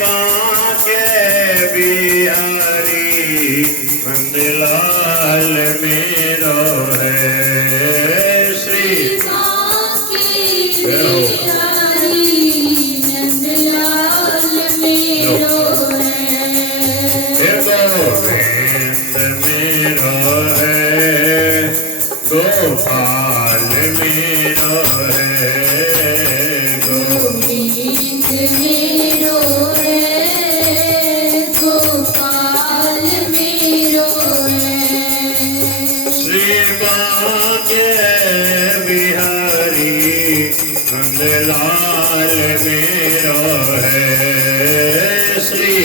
बांके बिहारी नंदलाल मेरो है। श्री बांके बिहारी नंदलाल मेरो है। गोविंद मेरो है, गोपाल मेरो है। गोविंद मेरो है, गोपाल मेरो है। श्री बांके बिहारी नंदलाल मेरो है। Shri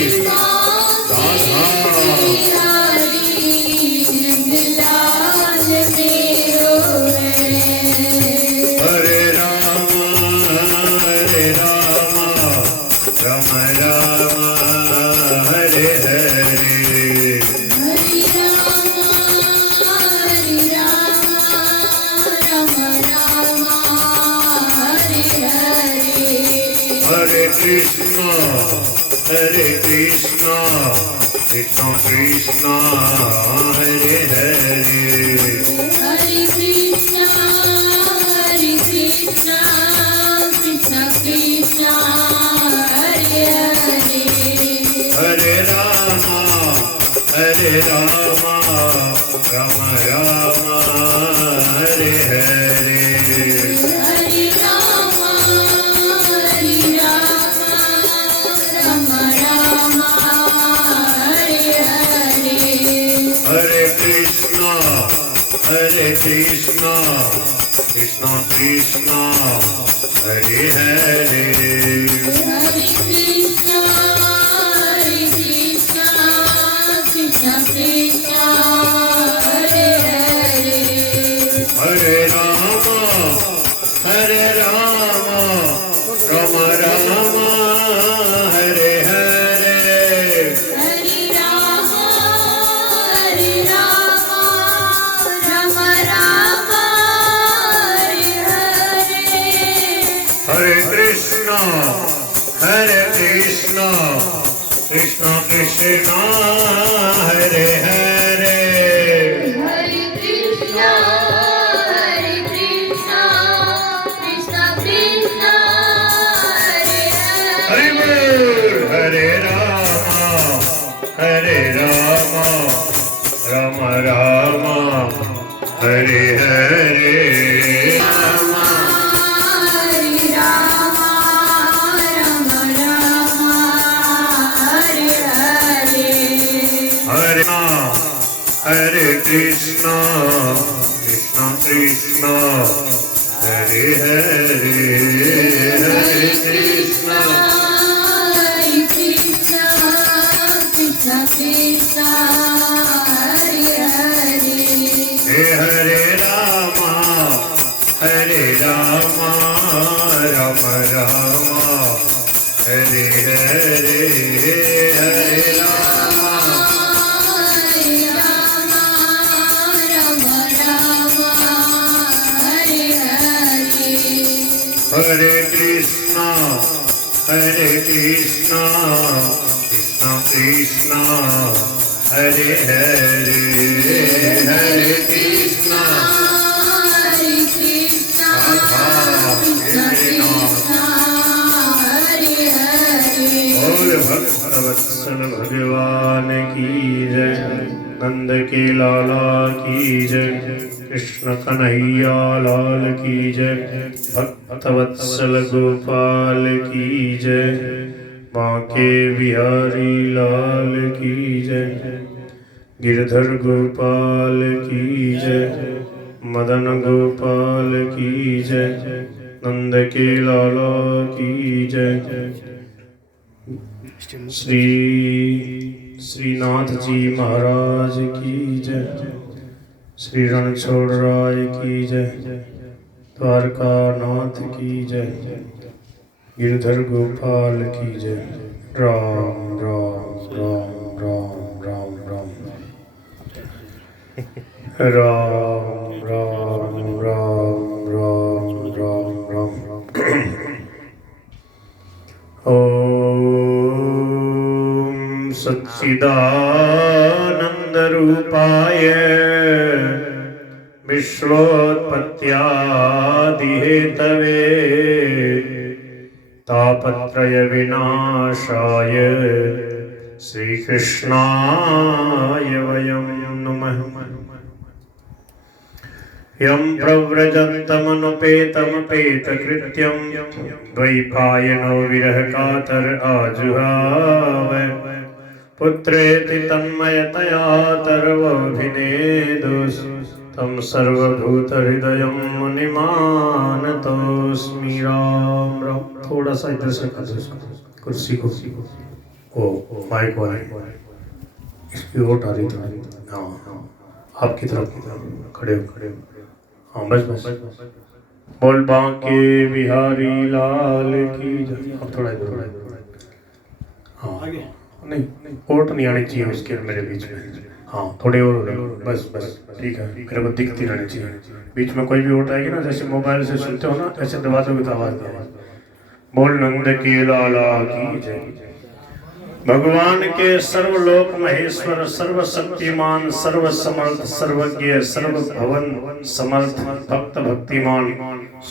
Hare Krishna, Krishna Krishna, Hare Hare. Hare Krishna, Hare Krishna, Krishna Krishna, Hare Hare. Hare Rama, Rama Rama, Hare Hare. Hare Krishna, Krishna Krishna, Hare Hare. Hare Krishna, Hare Krishna, Krishna Krishna, Hare Hare. Hare Rama, Rama Rama, Hare Hare. Hare Rama, Rama Rama, Hare Hare. Hare Krishna, Krishna Krishna, Hare Hare. Hare Krishna, Krishna Krishna, Hare Hare. Hare Rama, Rama Rama, Hare Hare. Hare Krishna, Krishna Krishna, Hare Hare. Hare Krishna, Krishna Krishna, Hare Hare. Hare Rama, Rama Rama, Hare Hare. Hare Rama, Hare Krishna, Krishna Krishna, Hare Hare. Hare Krishna, Krishna Krishna, Hare Hare. बोल भक्तवत्सल भगवान की जय, नंद के लाला की जय, कृष्ण कन्हैया लाल की जय, भक्तवत्सल गोपाल की जय, बांके बिहारी लाल की जय, गिरधर गोपाल की जय, मदन गोपाल की जय, नंद के लाला की जय। श्रीनाथ जी महाराज की जय, श्री रणछोड़ राय की जय, द्वारका नाथ की जय, गिरधर गोपाल की जय। राम राम राम राम राम राम राम राम राम राम राम राम। ओम सच्चिदानन्दरूपाय विश्वोत्पत्त्यादिहेतवे तापत्रयविनाशाय श्रीकृष्णाय वयं नमः। यं प्रव्रजन्तमनुपेतमपेतकृत्यं द्वैपायनो विरहकातर आजुहाव पुत्रेति तन्मयतया तर्वभिनेदुस् तं सर्वभूतहृदयं मुनिमानतोऽस्मि। राम राम। थोड़ा सा इधर से कुर्सी को माइक वाले इसकी ओट आ रही थी। हाँ हाँ आपकी तरफ खड़े हो हाँ बस बस बोल बांके बिहारी लाल की जय। अब थोड़ा इधर हाँ नहीं ओट नहीं आनी चाहिए उसके मेरे बीच में। हाँ थोड़े और बस बस ठीक है मेरे को दिखती रहनी चाहिए। बीच में कोई भी ओट आएगी ना जैसे मोबाइल से सुनते हो ना ऐसे दबा दोगे तो आवाज नहीं आएगी। बोल नंद की लाला की जय। भगवान के सर्वलोक महेश्वर सर्वशक्तिमान सर्वसमर्थ सर्वज्ञ सर्वभवन समर्थ भक्त भक्तिमान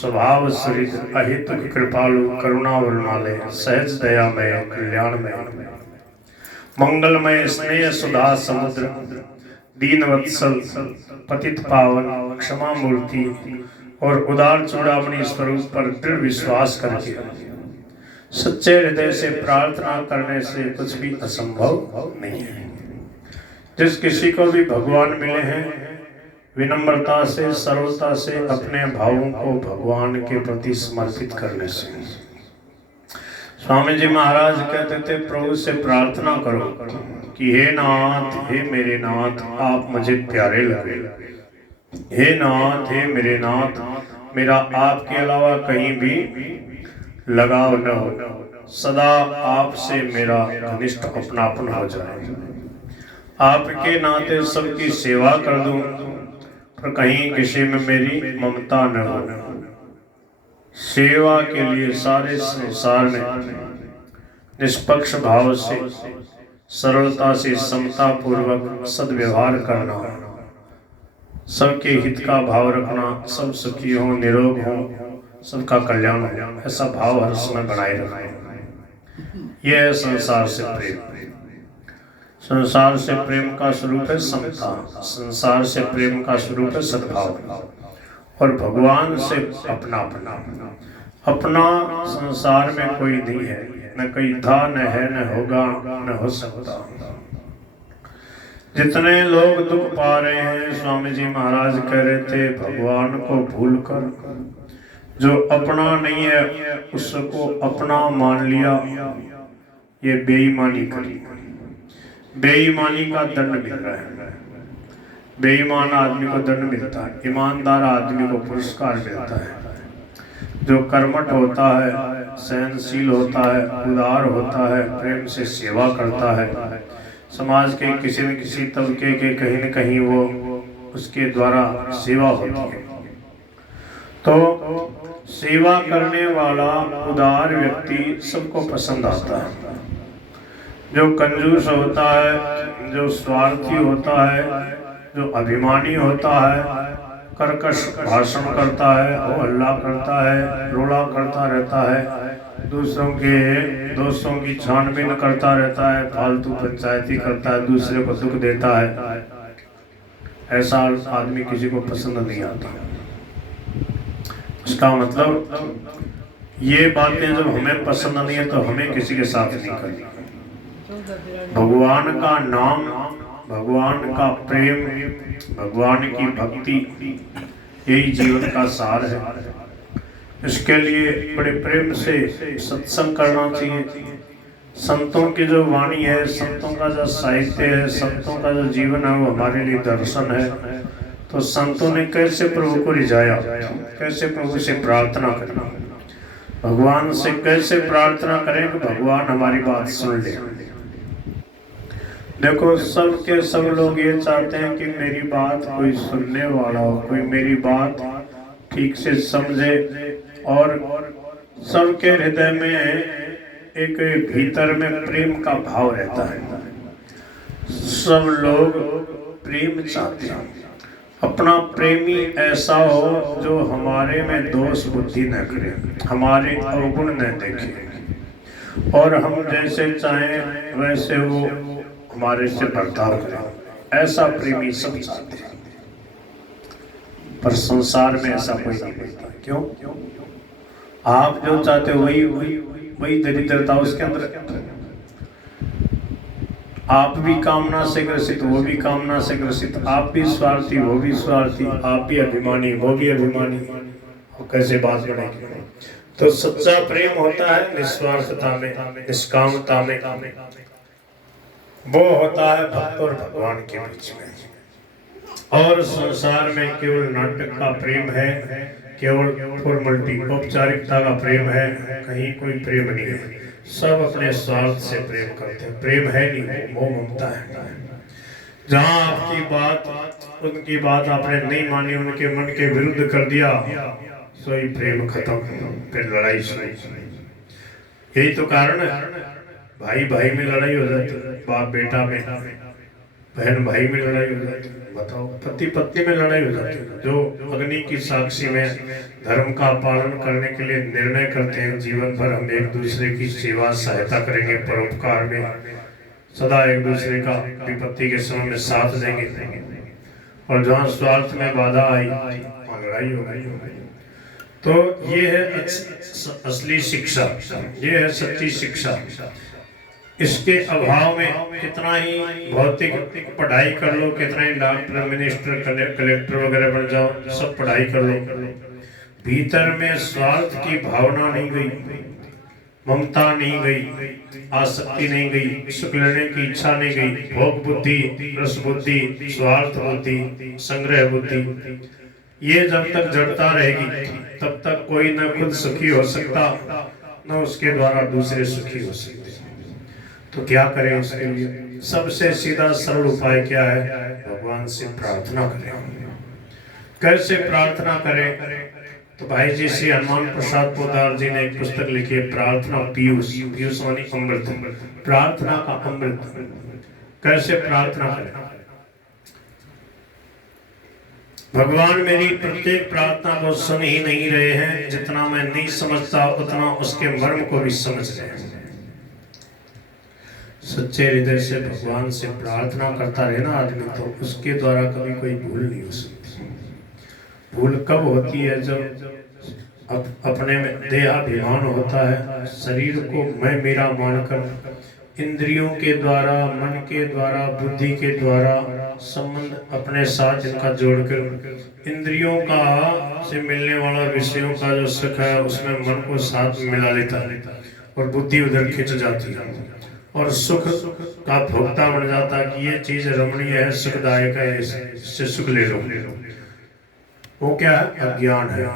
स्वभाव सुहृद अहितुक कृपालु करुणावरुणालय सहज दयामय कल्याणमय मंगलमय स्नेह सुधा समुद्र दीन वत्सल पतित पावन क्षमा मूर्ति और उदार चूड़ामणि स्वरूप पर दृढ़ विश्वास करके सच्चे हृदय से प्रार्थना करने से कुछ भी असंभव नहीं है। जिस किसी को भी भगवान मिले हैं विनम्रता से सरलता से अपने भावों को भगवान के प्रति समर्पित करने से। स्वामी जी महाराज कहते थे प्रभु से प्रार्थना करो कि हे नाथ हे मेरे नाथ आप मुझे प्यारे लगे। हे नाथ हे मेरे नाथ मेरा आपके अलावा कहीं भी लगाव न हो सदा आपसे मेरा घनिष्ठ अपनापन हो जाए। आपके नाते सबकी सेवा कर दूं पर कहीं किसी में मेरी ममता न हो। सेवा के लिए सारे संसार में निष्पक्ष भाव से सरलता से समता पूर्वक सद्व्यवहार करना सबके हित का भाव रखना सब सुखी हो निरोग हो सबका कल्याण हो ऐसा भाव हर समय बनाए रखना। यह है संसार से प्रेम। संसार से प्रेम का स्वरूप है समता। संसार से प्रेम का स्वरूप है सद्भाव और भगवान से अपना संसार में कोई नहीं है न कोई था न है न होगा न हो सकता। जितने लोग दुख पा रहे हैं स्वामी जी महाराज कह रहे थे भगवान को भूलकर जो अपना नहीं है उसको अपना मान लिया ये बेईमानी करी। बेईमानी का दंड मिल रहा है। बेईमान आदमी को दंड मिलता है ईमानदार आदमी को पुरस्कार मिलता है। जो कर्मठ होता है सहनशील होता है उदार होता है प्रेम से सेवा करता है समाज के किसी न किसी तबके के कहीं न कहीं वो उसके द्वारा सेवा होती है। तो सेवा करने वाला उदार व्यक्ति सबको पसंद आता है। जो कंजूस होता है जो स्वार्थी होता है जो अभिमानी होता है कर्कश भाषण करता है वो हल्ला करता है रोला करता रहता है दूसरों के दोस्तों की छानबीन करता रहता है फालतू पंचायती करता है दूसरे को दुख देता है ऐसा आदमी किसी को पसंद नहीं आता। इसका मतलब ये बातें जब हमें पसंद नहीं है तो हमें किसी के साथ नहीं करनी। भगवान का नाम भगवान का प्रेम भगवान की भक्ति यही जीवन का सार है। इसके लिए बड़े प्रेम से सत्संग करना चाहिए। संतों की जो वाणी है संतों का जो साहित्य है संतों का जो जीवन है वो हमारे लिए दर्शन है। तो संतों ने कैसे प्रभु को रिझाया कैसे प्रभु से प्रार्थना करना भगवान से कैसे प्रार्थना करें कि भगवान हमारी बात सुन ले। देखो सब के सब लोग ये चाहते हैं कि मेरी बात कोई सुनने वाला हो कोई मेरी बात ठीक से समझे और सबके हृदय में एक भीतर में प्रेम का भाव रहता है। सब लोग प्रेम चाहते हैं, अपना प्रेमी ऐसा हो जो हमारे में दोष बुद्धि न करे, हमारे अवगुण न देखे, और हम जैसे चाहें वैसे वो हमारे से बर्ताव करे। ऐसा प्रेमी सब चाहते हैं, पर संसार में ऐसा कोई नहीं मिलता। क्यों? आप जो चाहते हो वही वही वही दरिद्रता उसके अंदर। आप भी कामना से ग्रसित, वो भी कामना से ग्रसित, आप भी स्वार्थी, वो भी स्वार्थी, आप भी अभिमानी, वो भी अभिमानी, वो कैसे बात बढ़ेगी? तो सच्चा प्रेम होता है निस्वार्थता में, निष्कामता में, वो होता है भक्त और भगवान के बीच में। और संसार में केवल नाटक का प्रेम है, केवल फॉर्मलिटी औपचारिकता का प्रेम है, कहीं कोई प्रेम नहीं है। सब अपने स्वार्थ से प्रेम करते हैं, प्रेम है नहीं, मोह ममता है। जहाँ आपकी बात उनकी बात आपने नहीं मानी, उनके मन के विरुद्ध कर दिया, सोई प्रेम खत्म, फिर लड़ाई शुरू। यही तो कारण है, भाई भाई में लड़ाई हो जाती है, बाप बेटा में, बहन भाई में लड़ाई हो जाती है, बताओ पति पत्नी में लड़ाई हो जाती है। जो अग्नि की साक्षी में धर्म का पालन करने के लिए निर्णय करते हैं, जीवन भर हम एक दूसरे की सेवा सहायता करेंगे, परोपकार में सदा एक दूसरे का विपत्ति के समय में साथ देंगे, और जहाँ स्वार्थ में बाधा आई वहाँ लड़ाई हो गई। तो ये है असली शिक्षा, ये है सच्ची शिक्षा। इसके अभाव में कितना ही भौतिक पढ़ाई कर लो, कितना ही डॉक्टर, मिनिस्टर, कलेक्टर वगैरह बन जाओ, सब पढ़ाई कर लो, भीतर में स्वार्थ की भावना नहीं गई, ममता नहीं गई, आसक्ति नहीं गई, सुख लेने की इच्छा नहीं गई, भोग बुद्धि, रस बुद्धि, स्वार्थ बुद्धि, संग्रह बुद्धि, ये जब तक जड़ता रहेगी तब तक कोई न खुद सुखी हो सकता, न उसके द्वारा दूसरे सुखी हो सकते। तो क्या करें उसके लिए? सबसे सीधा सरल उपाय क्या है? भगवान से प्रार्थना करें। कैसे प्रार्थना करें? तो भाई जी श्री हनुमान प्रसाद पोदार जी ने एक पुस्तक लिखी है, प्रार्थना पीयूष, पीयूष मानी अमृत, प्रार्थना का अमृत। कैसे प्रार्थना करें? भगवान मेरी प्रत्येक प्रार्थना को सुन ही नहीं रहे हैं, जितना मैं नहीं समझता उतना उसके मर्म को भी समझ रहे हैं। सच्चे हृदय से भगवान से प्रार्थना करता रहे ना आदमी, तो उसके द्वारा कभी कोई भूल नहीं हो सकती। भूल कब होती है? जब अपने में देहाभिमान होता है, शरीर को मैं मेरा मानकर इंद्रियों के द्वारा, मन के द्वारा, बुद्धि के द्वारा संबंध अपने साथ इनका जोड़कर इंद्रियों का से मिलने वाला विषयों का जो सुख है उसमें मन को साथ मिला लेता है, और बुद्धि उधर खिंच जाती है, और सुख का भोक्ता बन जाता है कि ये चीज रमणीय है, सुखदायक है, इससे सुख ले लो। वो क्या है? अज्ञान है।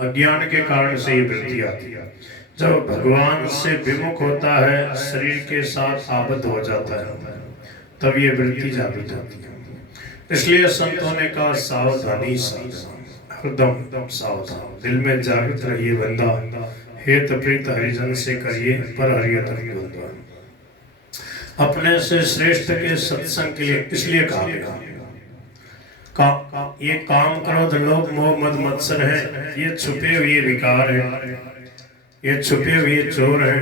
अज्ञान के कारण से ये वृत्ति आती है। जब भगवान से विमुख होता है, शरीर के साथ आबद्ध हो जाता है, तब ये वृत्ति जागृत होती है। इसलिए संतों ने कहा सावधानी, हरदम सावधान, दिल में जागृत रहिए बंदा, हेत प्रीत हरिजन से करिए पर हरियत द्वंद्व। अपने से श्रेष्ठ के सत्संग के लिए इसलिए कहा गया, ये काम क्रोध लोभ मोह मद मत्सर है, ये छुपे हुए विकार है, ये छुपे हुए चोर है,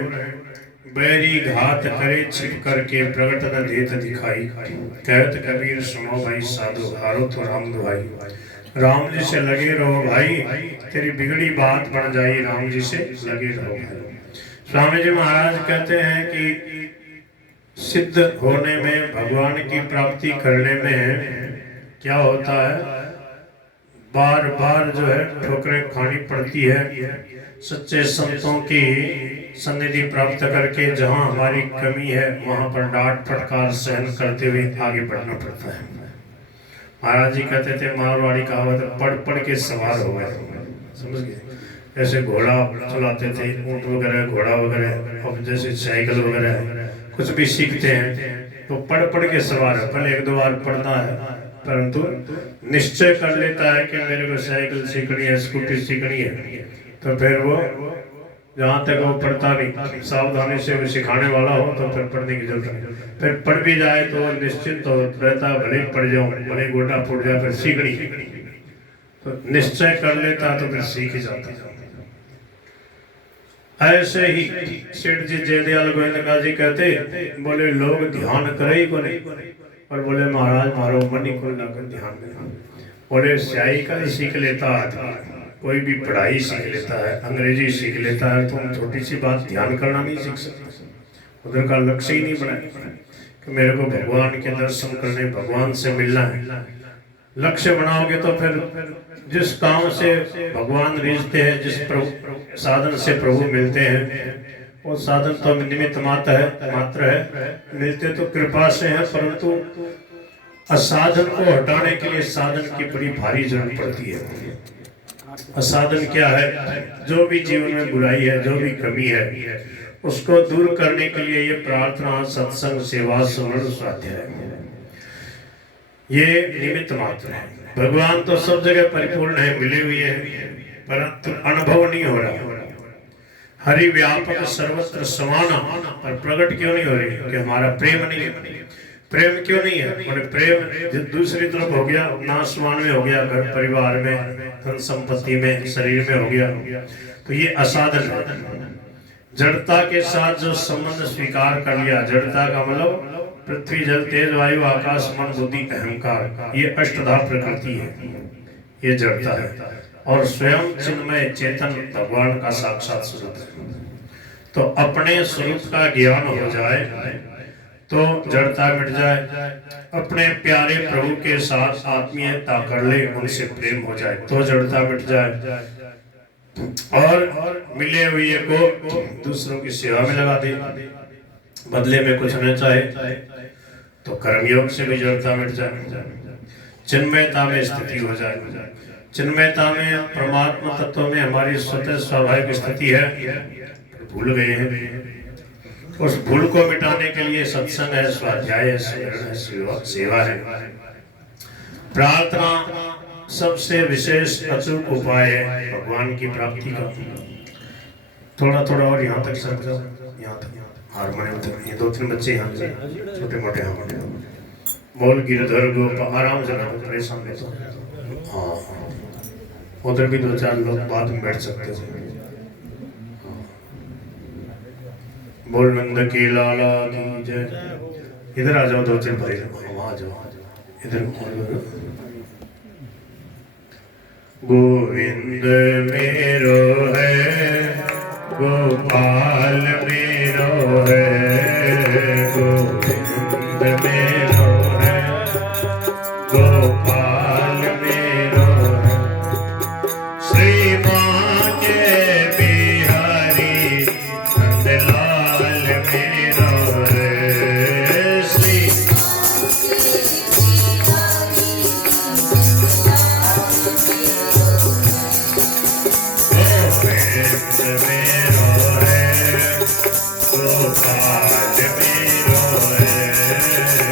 बैरी घात करे छिप करके, प्रगट न देत दिखाई, कहत कबीर सुनो भाई साधु, हारो तो राम दुहाई। राम जी से लगे रहो भाई, तेरी बिगड़ी बात बन जाए, राम जी से लगे रहो भाई। स्वामी जी महाराज कहते हैं कि सिद्ध होने में, भगवान की प्राप्ति करने में क्या होता है? बार बार जो है ठोकरें खानी पड़ती है। सच्चे संतों की सन्निधि प्राप्त करके जहाँ हमारी कमी है वहाँ पर डांट फटकार सहन करते हुए आगे बढ़ना पड़ता है। महाराज जी कहते थे, मारवाड़ी कहावत, पढ़ पढ़ के सवार हो गए, समझ गए? जैसे घोड़ा चलाते थे, ऊँट वगैरह, घोड़ा वगैरह, अब जैसे साइकिल वगैरह कुछ भी सीखते हैं तो पढ़ पढ़ के सवार है। पहले एक दो बार पढ़ना है, परंतु निश्चय कर लेता है कि मेरे को साइकिल सीखनी है, स्कूटी सीखनी है, तो फिर वो जहाँ तक वो पढ़ता नहीं, सावधानी से वो सिखाने वाला हो तो फिर पढ़ने की जरूरत नहीं। फिर पढ़ भी जाए तो निश्चिंत हो रहता, भले ही पढ़ जाऊँ, भले गोटा फूट जाए, फिर सीखनी तो निश्चय कर लेता तो फिर सीख ही जाता। ऐसे ही सेठ जी जयदयाल गोविंद जी कहते, बोले लोग ध्यान करे ही को नहीं, और बोले महाराज मारो मन ही को लाकर ध्यान करें। बोले स्याही का सीख लेता आदमी, कोई भी पढ़ाई सीख लेता है, अंग्रेजी सीख लेता है, तो हम छोटी सी बात ध्यान करना नहीं सीख सकते। उधर का लक्ष्य ही नहीं बनाया कि मेरे को भगवान के दर्शन करने, भगवान से मिलना है। लक्ष्य बनाओगे तो फिर जिस काम से भगवान रिझते हैं, जिस साधन से प्रभु मिलते हैं, वो साधन तो निमित्त मात्र है, मिलते तो कृपा से है, परंतु असाधन को हटाने के लिए साधन की बड़ी भारी जरूरत पड़ती है। असाधन क्या है? जो भी जीवन में बुराई है, जो भी कमी है, उसको दूर करने के लिए ये प्रार्थना, सत्संग, सेवा, सुमरण, स्वाध्याय, ये निमित्त मात्र है। भगवान तो सब जगह परिपूर्ण है, मिले हुए हैं, परंतु अनुभव नहीं हो रहा। हरि व्यापक सर्वत्र समाना, और प्रकट क्यों नहीं हो रही? कि हमारा प्रेम नहीं है। प्रेम क्यों नहीं है? बोले प्रेम दूसरी तरफ हो गया, नाशवान में हो गया, घर परिवार में, धन संपत्ति में, शरीर में हो गया, तो ये असाधन है। जड़ता के साथ जो संबंध स्वीकार कर लिया, जड़ता का मतलब पृथ्वी, जल, तेज, वायु, आकाश, मन, बुद्धि, अहंकार, ये अष्टधा प्रकृति है, ये जड़ता है। और स्वयं चिन्मय चेतन भगवान का साक्षात स्वरूप है। तो अपने स्वरूप का ज्ञान हो जाए तो जड़ता मिट जाए, अपने प्यारे प्रभु के साथ आत्मीयता कर ले, उनसे प्रेम हो जाए तो जड़ता मिट जाए, और मिले हुए को दूसरों की सेवा में लगा दे, बदले में कुछ न चाहे, तो कर्मयोग से भी जड़ता मिट जाए, चिन्मयता में स्थिति हो जाए। चिन्मयता में परमात्मा तत्व में हमारी स्वतः स्वाभाविक स्थिति है, भूल गए हैं। उस भूल को मिटाने के लिए सत्संग है, स्वाध्याय है, सेवा है, प्रार्थना सबसे विशेष अचूक उपाय है भगवान की प्राप्ति का। थोड़ा थोड़ा और यहाँ तक सर जाओ, यहाँ तक हारमोनियम तक। ये 2-3 बच्चे यहाँ से छोटे मोटे हारमोनियम बोल गिरधर गोप आराम से परेशान में तो हाँ, उधर भी 2-4 लोग बाद में बैठ सकते हैं। बोल नंद की लाला की जय। इधर आ जाओ 2-3 भाई, वहाँ आ जाओ, इधर। गोविंद मेरो है, गोपाल मेरो है, गोविंद मेरो है, गोपाल मेरो है, श्री माँ के बिहारी नंदलाल मेरो है, श्री गोविंद मेरो है, गोपाल मेरो है।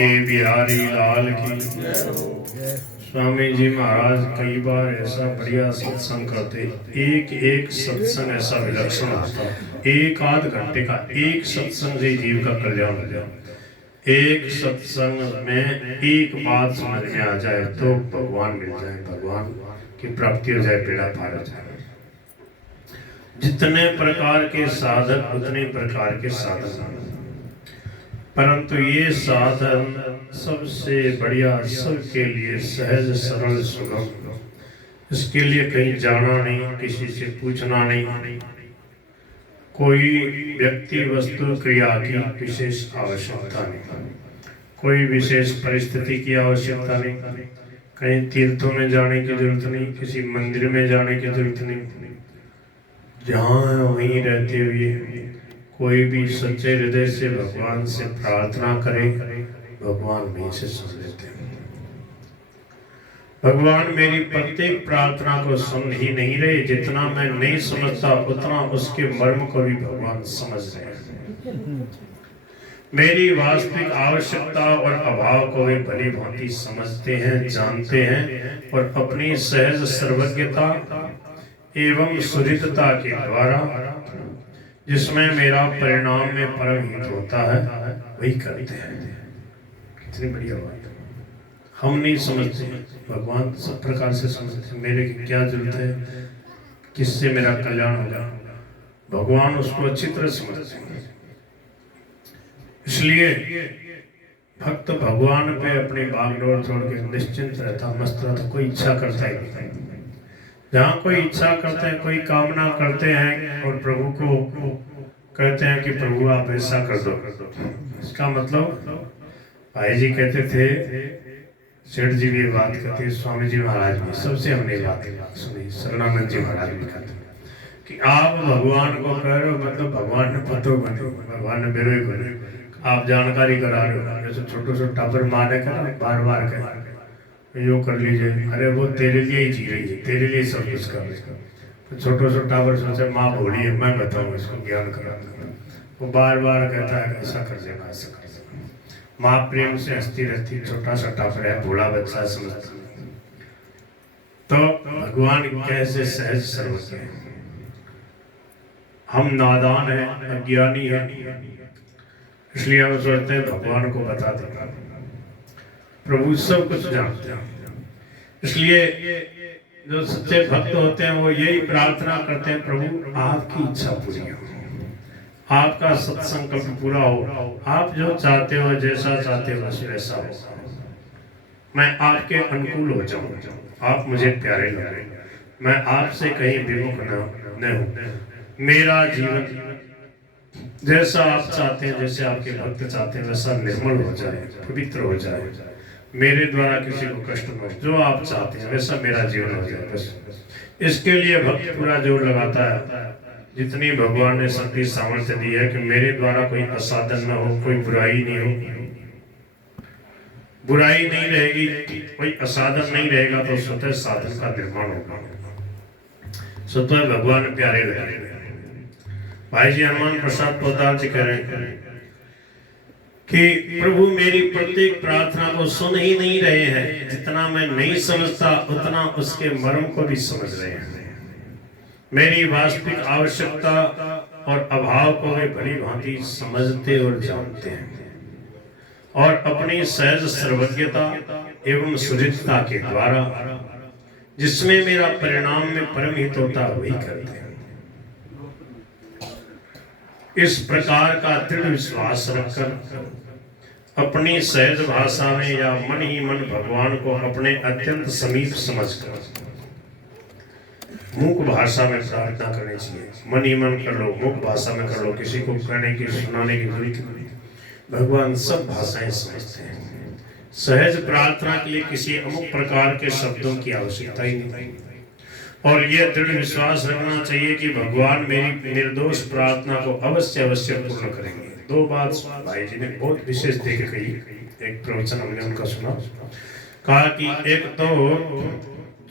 बांके बिहारी लाल की। स्वामी जी महाराज कई बार ऐसा बढ़िया सत्संग करते, एक एक सत्संग ऐसा विलक्षण होता, एक आध घंटे का एक सत्संग से जीव का कल्याण हो जाए। एक सत्संग में एक बात समझ में आ जाए तो भगवान मिल जाए, भगवान की प्राप्ति हो जाए, बेड़ा पार हो जाए। जितने प्रकार के साधक उतने प्रकार के साधन, परंतु ये साधन सबसे बढ़िया, सबके लिए सहज सरल सुगम। इसके लिए कहीं जाना नहीं, किसी से पूछना नहीं, कोई व्यक्ति वस्तु क्रिया की विशेष आवश्यकता नहीं, कोई विशेष परिस्थिति की आवश्यकता नहीं, कहीं तीर्थों में जाने की जरूरत नहीं, किसी मंदिर में जाने की जरूरत नहीं। जहाँ वहीं रहते हुए कोई भी सच्चे हृदय से भगवान से प्रार्थना करे, भगवान वहीं से सुन लेते हैं। भगवान मेरी प्रत्येक प्रार्थना को सुन ही नहीं रहे, जितना मैं नहीं समझता उतना उसके मर्म को भी भगवान समझ रहे हैं। मेरी वास्तविक आवश्यकता और अभाव को वे भली भांति समझते हैं, जानते हैं, और अपनी सहज सर्वज्ञता एवं सुहृदता के द्वारा जिसमें मेरा परिणाम में परम हित होता है वही करते हैं। कितनी बढ़िया बात है। हम नहीं समझते, भगवान सब प्रकार से समझते। मेरे की क्या जरूरत है, किससे मेरा कल्याण होगा, भगवान उसको अच्छी तरह समझते हैं। इसलिए भक्त भगवान पे अपनी भागदौड़ छोड़ के निश्चिंत रहता, मस्त रहता, कोई इच्छा करता ही नहीं। जहाँ कोई इच्छा करते हैं, कोई कामना करते हैं और प्रभु को कहते हैं कि प्रभु आप ऐसा कर दो, इसका मतलब भाई जी कहते थे, सेठ जी भी बात करते, स्वामी जी महाराज भी, सबसे हमने बात सुनी, शरणानंद जी महाराज भी कहते कि आप भगवान को कह रहे हो, मतलब भगवान ने पतो बने, भगवान ने बेरोई बने, आप जानकारी करा रहे हो। जैसे छोटे छोटे टापर माने का बार बार कह यो कर लीजिए, अरे वो तेरे लिए ही जी रही है, तेरे लिए सब कुछ कर रही है। तो छोटे छोटे टावर सोचे माँ भोली है, मैं बताऊँ इसको ज्ञान करा, वो बार बार कहता है ऐसा कर देना, ऐसा कर देना। माँ प्रेम से हंसती रहती, छोटा सा टावर है, भोला बच्चा समझता। तो भगवान कैसे सहज सर्वज्ञ है। हम नादान है, अज्ञानी है, इसलिए हम सोचते हैं भगवान को बता देगा। प्रभु सब कुछ जानते हैं। इसलिए जो सच्चे भक्त होते हैं वो यही प्रार्थना करते हैं, प्रभु आपकी इच्छा पूरी हो, आपका सत्संकल्प पूरा हो, आप जो चाहते हो, जैसा चाहते हो बस वैसा हो, मैं आपके अनुकूल हो जाऊं, आप मुझे प्यारे लगे, मैं आपसे कहीं विमुख न हूं, मेरा जीवन जैसा आप चाहते हैं, जैसे आपके भक्त चाहते हैं वैसा निर्मल हो जाए, पवित्र हो जाए, मेरे द्वारा किसी को कष्ट न हो, जो आप चाहते हैं वैसा मेरा जीवन हो जाए। बस इसके लिए भक्त पूरा जोर लगाता है। जितनी भगवान ने शक्ति सामर्थ्य दी है कि मेरे द्वारा कोई असाधन न हो, कोई बुराई नहीं हो, बुराई नहीं रहेगी, कोई असाधन नहीं रहेगा तो स्वतः साधन का निर्माण होगा, स्वतः भगवान प्यारे रहेंगे। भाई जी हनुमान प्रसाद पोदार जी कह रहे हैं कि प्रभु मेरी प्रत्येक प्रार्थना को सुन ही नहीं रहे हैं, जितना मैं नहीं समझता उतना उसके मर्म को भी समझ रहे हैं। मेरी वास्तविक आवश्यकता और अभाव को वे भली भांति समझते और जानते हैं, और अपनी सहज सर्वज्ञता एवं सुहृदता के द्वारा जिसमें मेरा परिणाम में परम हित होता वही करते हैं। इस प्रकार का दृढ़ विश्वास रखकर अपनी सहज भाषा में या मन ही मन भगवान को अपने अत्यंत समीप समझकर मुख भाषा में प्रार्थना करनी चाहिए। मन ही मन कर लो, मुख भाषा में कर लो, किसी को कहने की सुनाने की जरूरत नहीं। भगवान सब भाषाएं समझते हैं। सहज प्रार्थना के लिए किसी अमुक प्रकार के शब्दों की आवश्यकता ही नहीं, और यह दृढ़ विश्वास रखना चाहिए कि भगवान मेरी निर्दोष प्रार्थना को अवश्य अवश्य पूर्ण करेंगे। दो बात भाई जी ने बहुत विशेष देख कही। एक प्रवचन हमने उनका सुना, कहा कि एक तो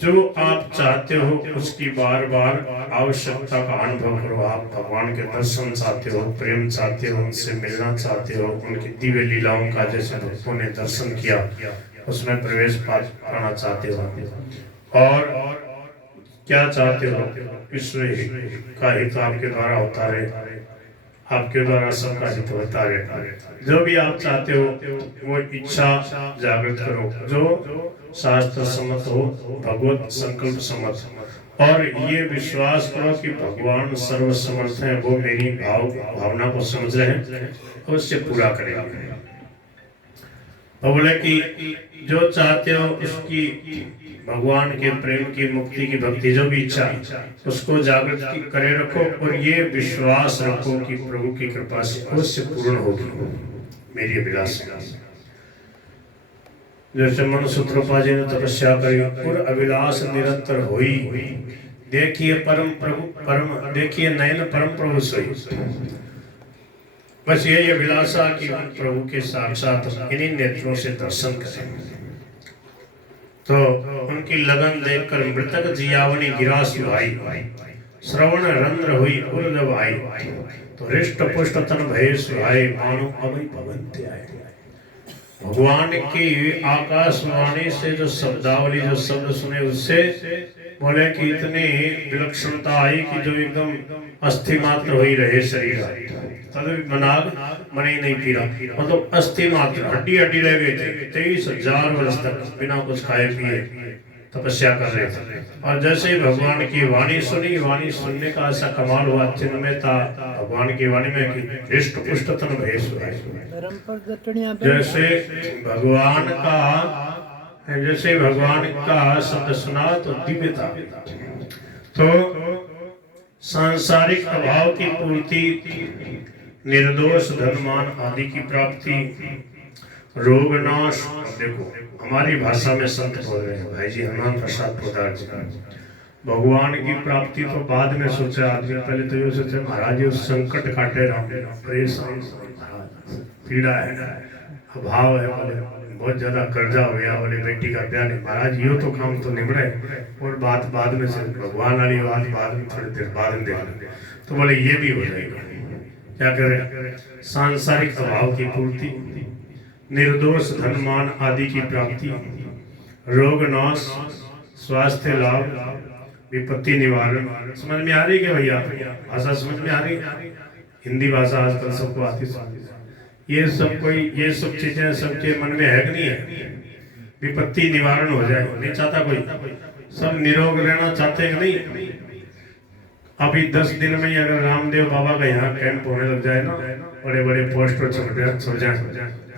जो आप चाहते हो उसकी बार बार आवश्यकता का अनुभव करो। आप भगवान के दर्शन चाहते हो, प्रेम चाहते हो, उनसे मिलना चाहते हो, उनकी दिव्य लीलाओं का जैसे भक्तों ने दर्शन किया उसमें प्रवेश पाना चाहते हो, और क्या चाहते हो, विश्व का हित आपके द्वारा होता रहे, आपके द्वारा सबका हित होता रहे। जो भी आप चाहते हो वो इच्छा जागृत करो, जो शास्त्र सम्मत हो, भगवत संकल्प सम्मत, और ये विश्वास करो कि भगवान सर्वसमर्थ है, वो मेरी भावना को समझ रहे हैं, अवश्य पूरा करेंगे। और बोले कि जो चाहते हो उसकी भगवान के प्रेम की, मुक्ति की, भक्ति, जो भी इच्छा उसको जागृत करे रखो, और ये विश्वास रखो कि प्रभु की कृपा से अवश्य पूर्ण होगी मेरी अभिलाषा। जैसे मनुसूत्रपा जी ने तपस्या करी और अभिलाष निरंतर हुई, देखिए परम प्रभु, परम देखिए नयन परम प्रभु सोई। बस यही अभिलाषा कि प्रभु के साक्षात इन्हीं नेत्रों से दर्शन करें। तो उनकी लगन देखकर मृतक जियावनी गिरा सुहाई, श्रवण रंध्र हुई उर्दव आई, तो हृष्ट पुष्ट तन भय सुहाए, मानो अभय भवन्ति आए। भगवान की आकाशवाणी से जो शब्दावली, जो शब्द सुने, उससे बोले कि इतनी विलक्षणता आई कि जो एकदम अस्थि मात्र हो ही रहे शरीर, तद मनाग मने नहीं पीरा, मतलब अस्थि मात्र, हड्डी हड्डी रह गए थे। 23,000 वर्ष तक बिना कुछ खाए पिए तपस्या कर रहे थे। और जैसे ही भगवान की वाणी सुनी, वाणी सुनने का ऐसा कमाल हुआ, चिन्मय था भगवान की वाणी में कि हृष्ट पुष्ट तन भय सुहाए। जैसे भगवान का शब्द सुना तो दिव्य था। तो सांसारिक अभाव की पूर्ति, निर्दोष धनमान आदि की प्राप्ति, रोग नाश। देखो हमारी भाषा में संत बोल रहे हैं, भाई जी हनुमान प्रसाद पोदार जी, भगवान की प्राप्ति तो बाद में सोचा आदमी, पहले तो ये सोचे महाराज ये संकट काटे राम, परेशान पीड़ा है, अभाव है, बोले बहुत ज्यादा कर्जा हो गया, बोले बेटी का ब्याह नहीं, महाराज यो तो काम तो निबड़े, और बात बाद में से भगवान वाली बात बाद में थोड़ी देर बाद में देख, तो बोले ये भी हो जाएगा। क्या करें? सांसारिक अभाव की पूर्ति, निर्दोष धनमान आदि की प्राप्ति, रोग नाश, स्वास्थ्य लाभ, विपत्ति निवारण। समझ में आ रही है भैया? भाषा समझ में आ रही है? हिंदी भाषा आजकल सबको आती है। ये सब चीजें सबके मन में है कि नहीं है? विपत्ति निवारण हो जाए, नहीं चाहता कोई? सब निरोग रहना चाहते हैं कि नहीं? अभी 10 दिन में ही अगर रामदेव बाबा का यहाँ कैंप होने लग जाए ना, बड़े बड़े पोस्टर छप जाए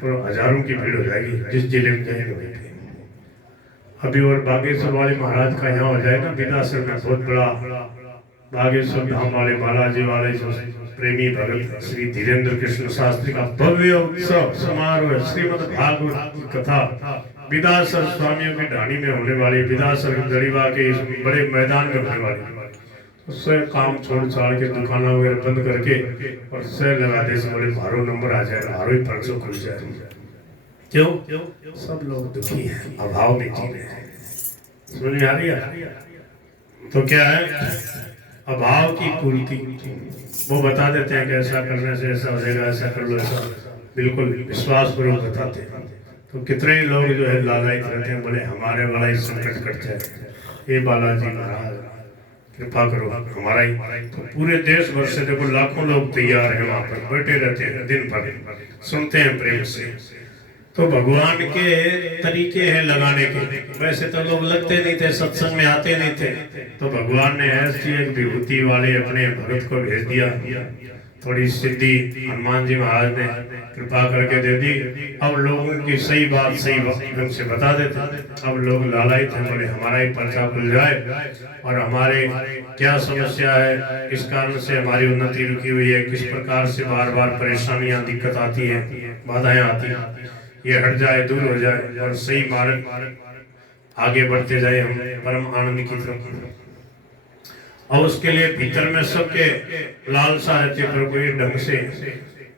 तो हजारों की भीड़ हो जाएगी, जिस जिले में जाएंगे वहीं पे। अभी और बागेश्वर वाले महाराज का यहाँ हो जाए ना, बिदासर में बहुत बड़ा बागेश्वर धाम वाले बालाजी वाले जो प्रेमी भगत श्री धीरेन्द्र कृष्ण शास्त्री का भव्य उत्सव समारोह, श्रीमद् भागवत की कथा बिदासर स्वामियों की ढाणी में होने वाली, बिदासर गरीबा के इस बड़े मैदान में होने वाली। उससे काम छोड़ छाड़ के दुकान वगैरह बंद करके और शेयर लगा दे, बड़े भारो नंबर आ जाए, भारो ही परसों खुल जाए। क्यों? सब लोग दुखी हैं, अभाव में जी रहे हैं। समझ में आ रही है? तो क्या है? अभाव की पूर्ति वो बता देते हैं कि ऐसा करने से ऐसा हो जाएगा, ऐसा कर लो, ऐसा बिल्कुल विश्वास पूर्वक बताते हैं। तो कितने लोग जो है लालायित रहते हैं, बोले हमारे वाला ही संकट कट जाए, ये बालाजी महाराज कृपा करो हमारा ही। तो पूरे देश भर से देखो लाखों लोग तैयार हैं, वहां पर बैठे रहते हैं, दिन भर सुनते हैं प्रेम से। तो भगवान के तरीके हैं लगाने के। वैसे तो लोग लगते नहीं थे, सत्संग में आते नहीं थे, तो भगवान ने ऐसी एक विभूति वाले अपने भगत को भेज दिया, थोड़ी सिद्धि हनुमान जी महाराज ने कृपा करके दे दी। अब लोगों की सही बात सही वक्त से बता देते। अब लोग लालायित हैं, बोले हमारा ही पर्चा खुल जाए और हमारे क्या समस्या है, किस कारण से हमारी उन्नति रुकी हुई है, किस प्रकार से बार बार परेशानियां दिक्कत आती है, बाधाएं आती हैं, ये हट जाए, दूर हो जाए और सही मार्ग आगे बढ़ते जाए हम परम आनंद की तरफ। और उसके लिए भीतर में सबके लालसा रहती है प्रभु के ढंग से,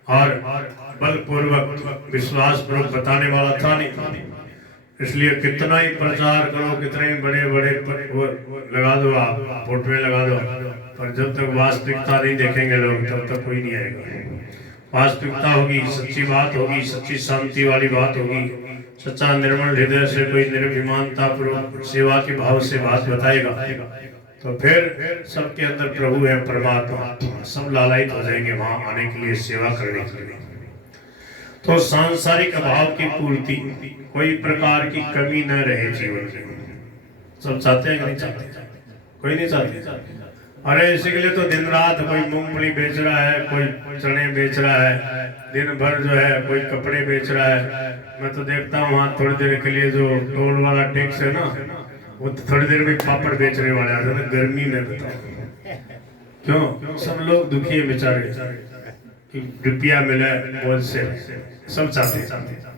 और बलपूर्वक विश्वास पूर्वक बताने वाला था नहीं। इसलिए कितना ही प्रचार करो, कितने ही बड़े बड़े लगा दो, आप फोटो लगा दो, पर जब तक वास्तविकता नहीं देखेंगे लोग तब तक कोई नहीं आएगा। वास्तविकता होगी, सच्ची बात होगी, सच्ची शांति वाली बात होगी, सच्चा निर्मल हृदय से कोई निर्भिमानता पूर्वक सेवा के भाव से बात बताएगा, तो फिर सबके अंदर प्रभु है, परमात्मा, सब लालायित हो जाएंगे वहां आने के लिए, सेवा करने के लिए। तो सांसारिक अभाव की पूर्ति, कोई प्रकार की कमी न रहे जीवन में। सब चाहते हैं कि नहीं चाहते? कोई नहीं चाहते। अरे इसी के लिए तो दिन रात कोई मूंगफली बेच रहा है, कोई चने बेच रहा है, दिन भर जो है कोई कपड़े बेच रहा है। मैं तो देखता हूँ वहाँ थोड़ी देर के लिए जो टोल वाला टैक्स है ना, वो थोड़ी देर में पापड़ बेचने वाले आते हैं गर्मी में। बताओ क्यों? सब लोग दुखी है बेचारे कि रुपया मिले बोझ से, सब चाहते हैं।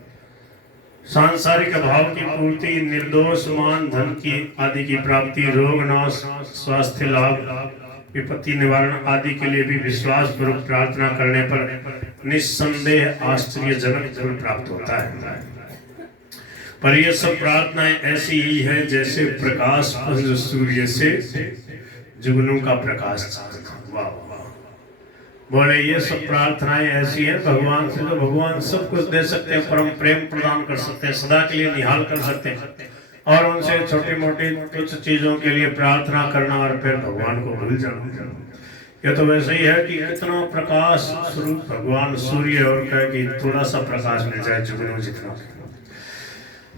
सांसारिक अभाव की पूर्ति, निर्दोष मान धन की आदि की प्राप्ति, रोग नाश, स्वास्थ्य लाभ, विपत्ति निवारण आदि के लिए भी विश्वास पूर्वक प्रार्थना करने पर निस्संदेह आश्चर्यजनक फल प्राप्त होता है। पर यह सब प्रार्थनाएं ऐसी ही है जैसे प्रकाश पुंज सूर्य से जुगनू का प्रकाश। वाह बोले ये सब प्रार्थनाएं ऐसी हैं भगवान से, तो भगवान सब कुछ दे सकते हैं, परम प्रेम प्रदान कर सकते हैं, सदा के लिए निहाल कर सकते हैं, और उनसे छोटी मोटी कुछ चीजों के लिए प्रार्थना करना और फिर भगवान को भूल जाना। ये तो वैसे ही है कि कितना प्रकाश स्वरूप भगवान सूर्य, और कहे कि थोड़ा सा प्रकाश मिल जाए जुगनू जितना।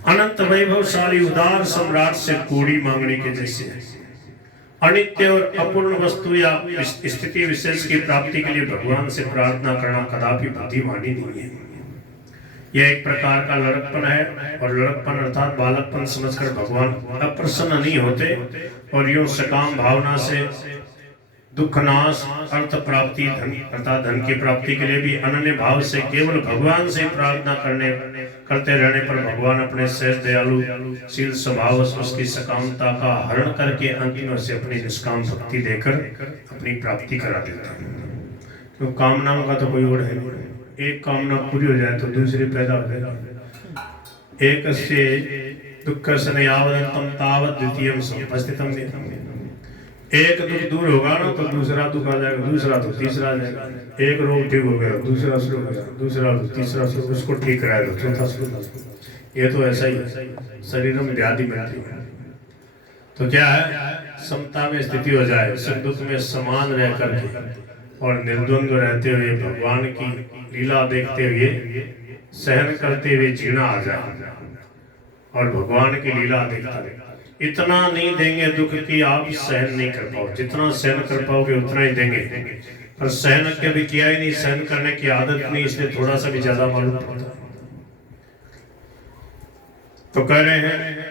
अनंत वैभवशाली उदार सम्राट से कोड़ी मांगने के जैसे है। अनित्य और अपूर्ण वस्तु या स्थिति विशेष की प्राप्ति के लिए भगवान से प्रार्थना करना कदापि बुद्धिमानी नहीं है। यह एक प्रकार का लड़कपन है, और लड़कपन अर्थात बालकपन समझकर भगवान अप्रसन्न नहीं होते, और यूं सकाम भावना से दुख नाश, अर्थ प्राप्ति, धन अर्थात धन की प्राप्ति के लिए भी अनन्य भाव से केवल भगवान से प्रार्थना करते रहने पर भगवान अपने सहज दयालु शील स्वभाव उसकी सकामता का हरण करके अंतिम से अपनी निष्काम भक्ति देकर अपनी प्राप्ति करा देता है। तो कामनाओं का तो कोई और है नहीं, एक कामना पूरी हो जाए तो दूसरी पैदा हो जाएगी। एक से दुख से यावदंतम तावत द्वितीयम संपस्थितम। एक दुख दूर होगा ना तो दूसरा दुख आ जाएगा, दूसरा तो तीसरा आ जाएगा। एक रोग ठीक हो गया, दूसरा शुरू हो गया, दूसरा तो तीसरा शुरू, उसको ठीक कराएगा, चौथा शुरू। ये तो ऐसा ही है, शरीर में व्याधि मिलती है। तो क्या है, समता में स्थिति हो जाए, सुख दुख में समान रह करके और निर्द्वंद्व रहते हुए भगवान की लीला देखते हुए सहन करते हुए जीना आ जाए, और भगवान की लीला देखते। इतना नहीं देंगे दुख की आप सहन नहीं कर पाओ, जितना सहन कर पाओगे उतना ही देंगे, पर सहन कभी किया ही नहीं, सहन करने की आदत नहीं, इसलिए थोड़ा सा भी ज्यादा मालूम पड़ता। तो कह रहे हैं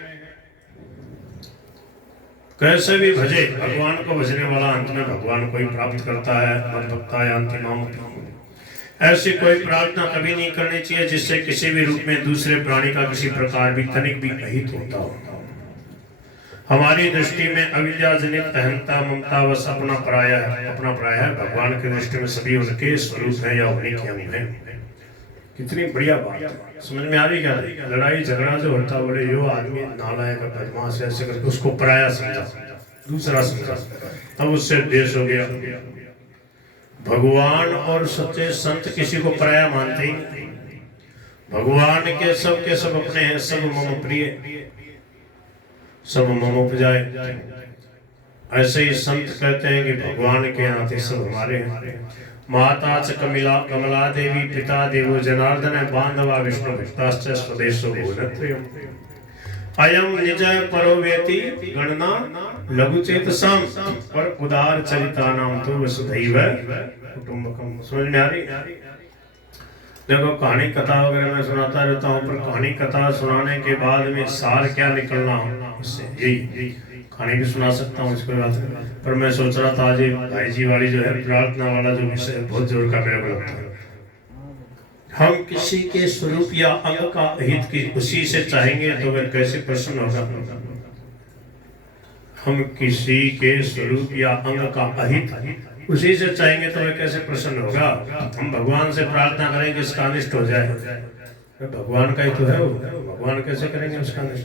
कैसे भी भजे, भगवान को भजने वाला अंत में भगवान को ही प्राप्त करता है। मद्भक्ता अंतिमाम। ऐसी कोई प्रार्थना कभी नहीं करनी चाहिए जिससे किसी भी रूप में दूसरे प्राणी का किसी प्रकार भी तनिक भी अहित होता हो। हमारी दृष्टि में अविद्या जनित अहंता ममता वश अपना पराया है, भगवान की दृष्टि में सभी उनके स्वरूप है या उन्हीं के अंग हैं। कितनी बढ़िया बात, समझ में आ रही क्या? लड़ाई झगड़ा जो होता बोले यो आदमी नालायक बदमाश ऐसे करके उसको पराया समझा, दूसरा समझा, अब उससे द्वेष हो गया। भगवान और सच्चे संत किसी को पराया मानते ही नहीं। भगवान के सब अपने हैं, सब मम प्रिय, सब मम उपजाए। ऐसे ही संत कहते हैं कि भगवान के नाते सब हमारे हैं। माता च कमला देवी, पिता देवो जनार्दन, बांधवा विष्णु भक्ताश्च स्वदेशो भुवनत्रयम्। अयम निज परो वेति गणना लघुचेतसाम, पर उदार चरितानाम तो वसुधैव कुटुंबकम। समझ में आ रही? देखो कहानी कथा वगैरह मैं सुनाता रहता हूँ, पर कहानी कथा सुनाने के बाद में सार क्या निकलना उससे, यही कहानी भी सुना सकता हूँ, इसको बात है। पर मैं सोच रहा था आज भाई जी वाली जो है प्रार्थना वाला जो विषय बहुत जोर का मेरे को लगता है। हम किसी के स्वरूप या अंग का हित की उसी से चाहेंगे तो वह कैसे प्रसन्न होगा? हम किसी के स्वरूप या अंग का अहित उसी से चाहेंगे तो वह कैसे प्रसन्न होगा? हम भगवान से प्रार्थना करेंगे इसका अनिष्ट हो जाए, भगवान का ही तो है वो, भगवान कैसे करेंगे उसका नहीं।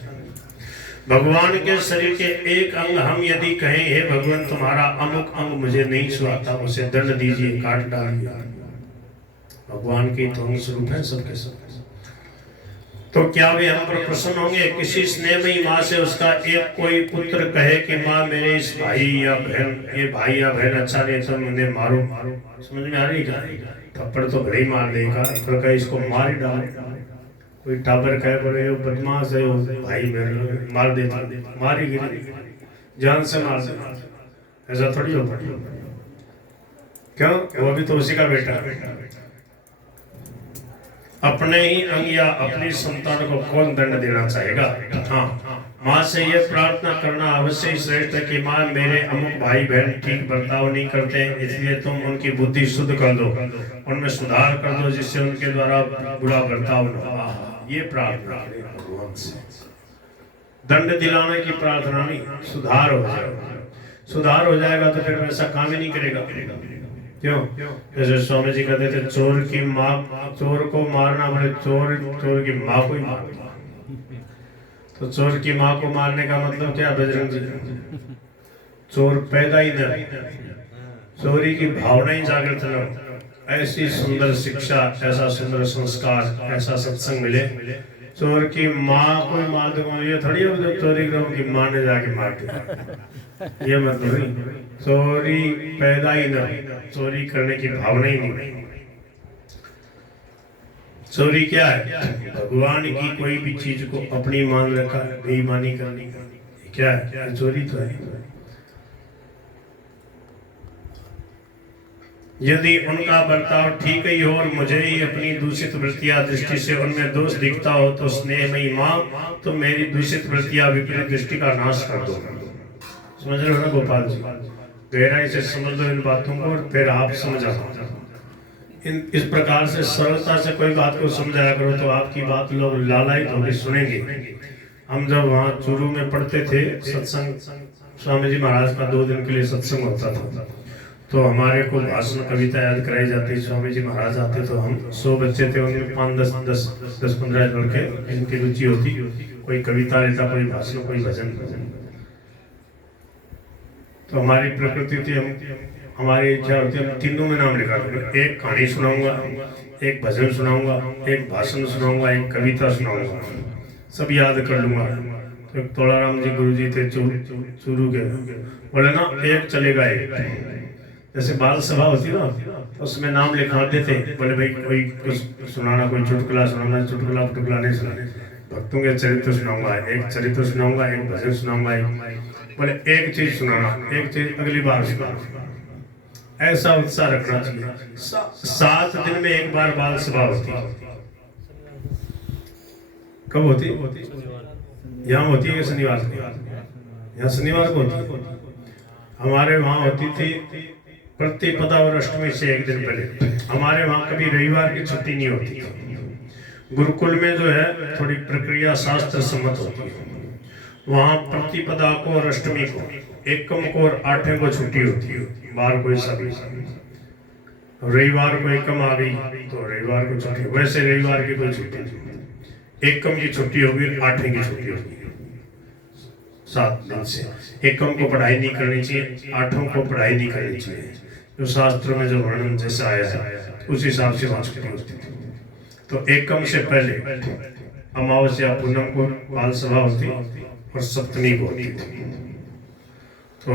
भगवान के शरीर के एक अंग हम यदि कहें हे भगवान तुम्हारा अमुक अंग मुझे नहीं सुहाता, उसे दंड दीजिए, काट डालिए, भगवान के तो अंग स्वरूप है सबके सब। तो क्या वे हम पर प्रसन्न होंगे? किसी स्नेहमयी माँ से उसका एक कोई पुत्र कहे कि माँ मेरे इस भाई या बहन, ये भाई या बहन अच्छा नहीं तो मुझे मारो, समझ में आ रही क्या? थप्पड़ तो भले ही मार देगा, पर कहे इसको मार ही डाल। कोई टाबर कहे बोले वो बदमाश है, वो भाई मेरे मार देता, मार ही गिरी, जान से मार देता, ऐसा थोड़ी होता। क्यों? वो भी तो उसी का बेटा है। अपने ही अंग या अपनी संतान को कौन दंड देना चाहेगा? हाँ, माँ से यह प्रार्थना करना अवश्य ही श्रेष्ठ है कि माँ मेरे अमुक भाई बहन ठीक बर्ताव नहीं करते, इसलिए तुम उनकी बुद्धि शुद्ध कर दो, उनमें सुधार कर दो, जिससे उनके द्वारा बुरा बर्ताव न हो। ये प्रार्थना भगवान से, दंड दिलाने की प्रार्थना नहीं, सुधार हो जाएगा। सुधार हो जाएगा तो फिर वैसा काम ही नहीं करेगा। क्यों? जैसे स्वामी जी कहते थे चोर की माँ, चोर को मारना बोले चोर की माँ को ही मारना। तो चोर की माँ को मारने का मतलब क्या बजरंग जी? चोर पैदा ही न, चोरी की भावना ही जागृत न। ऐसी सुंदर शिक्षा, ऐसा सुंदर संस्कार, ऐसा सत्संग मिले, चोर की माँ को मार दो, ये थोड़ी हो जब चोरी करो की माँ ने जाके मार दिया, ये मतलब नहीं। चोरी पैदा ही न, चोरी करने की भावना ही नहीं। चोरी क्या है? भगवान की कोई भी चीज को अपनी मान रखा, बेईमानी करनी, क्या है? चोरी तो है। यदि उनका बर्ताव ठीक ही हो और मुझे ही अपनी दूषित वृत्तियां दृष्टि से उनमें दोष दिखता हो, तो स्नेहमयी माँ तो मेरी दूषित वृत्तियां विपरीत दृष्टि का नाश कर दो। समझ रहे हो ना गोपाल जी? गहराई से समझ लो इन बातों को और फिर आप समझ आओ। इस प्रकार से सरलता से कोई बात को समझाया करो तो आपकी बात लोग लालायित होकर सुनेंगे। हम जब वहाँ चूरू में पढ़ते थे सत्संग, स्वामी जी महाराज का 2 दिन के लिए सत्संग होता था, तो हमारे को भाषण कविता याद कराई जाती। स्वामी जी महाराज आते तो हम 100 बच्चे थे, उनमें 5-10-15 लड़के इनकी रुचि होती, कोई कविता लेता, कोई भाषण, कोई भजन। तो हमारी प्रकृति थी, हमारी इच्छा होती है हम तीनों में नाम लिखा दूंगा। एक कहानी सुनाऊंगा, एक भजन सुनाऊंगा, एक भाषण सुनाऊंगा, एक कविता सुनाऊंगा, सब याद कर लूंगा। तो एक तोड़ाराम जी गुरु जी थे चूरू के, बोले ना एक चलेगा एक। जैसे बाल सभा होती ना, तो उसमें नाम लिखाते थे, बोले भाई कोई कुछ सुनाना, कोई चुटकुला सुनाना, चुटकुला पुटकुला नहीं सुनाने, भक्तों के चरित्र सुनाऊंगा, एक चरित्र सुनाऊंगा, एक भजन सुनाऊंगा, बोले एक चीज सुनाना, एक चीज अगली बार सुनाना। ऐसा उत्साह रखना चाहिए। 7 दिन में एक बार बाल सभा होती। कब होती? यहाँ होती है शनिवार को, यहाँ शनिवार को होती। हमारे वहाँ होती थी प्रतिपदा और अष्टमी से 1 दिन पहले। हमारे वहाँ कभी रविवार की छुट्टी नहीं होती। गुरुकुल में जो है थोड़ी प्रक्रिया शास्त्र सम्मत होती है। वहाँ प्रतिपदा को और अष्टमी को, एकम को और 8वें को छुट्टी होती है, बार कोई सभी। रविवार को एकम आ गई तो रविवार को छुट्टी, वैसे रविवार की कोई छुट्टी नहीं, एकम की छुट्टी होगी, 8वें की छुट्टी होगी। 7 दिन से एकम को पढ़ाई नहीं करनी चाहिए, 8वें को पढ़ाई नहीं करनी चाहिए। जो शास्त्र में जो वर्णन जैसा आया है उस हिसाब से वहाँ छुट्टी होती है। तो एकम से पहले अमावस्या पूनम को बाल सभा होती और सप्तमी को होती थी। तो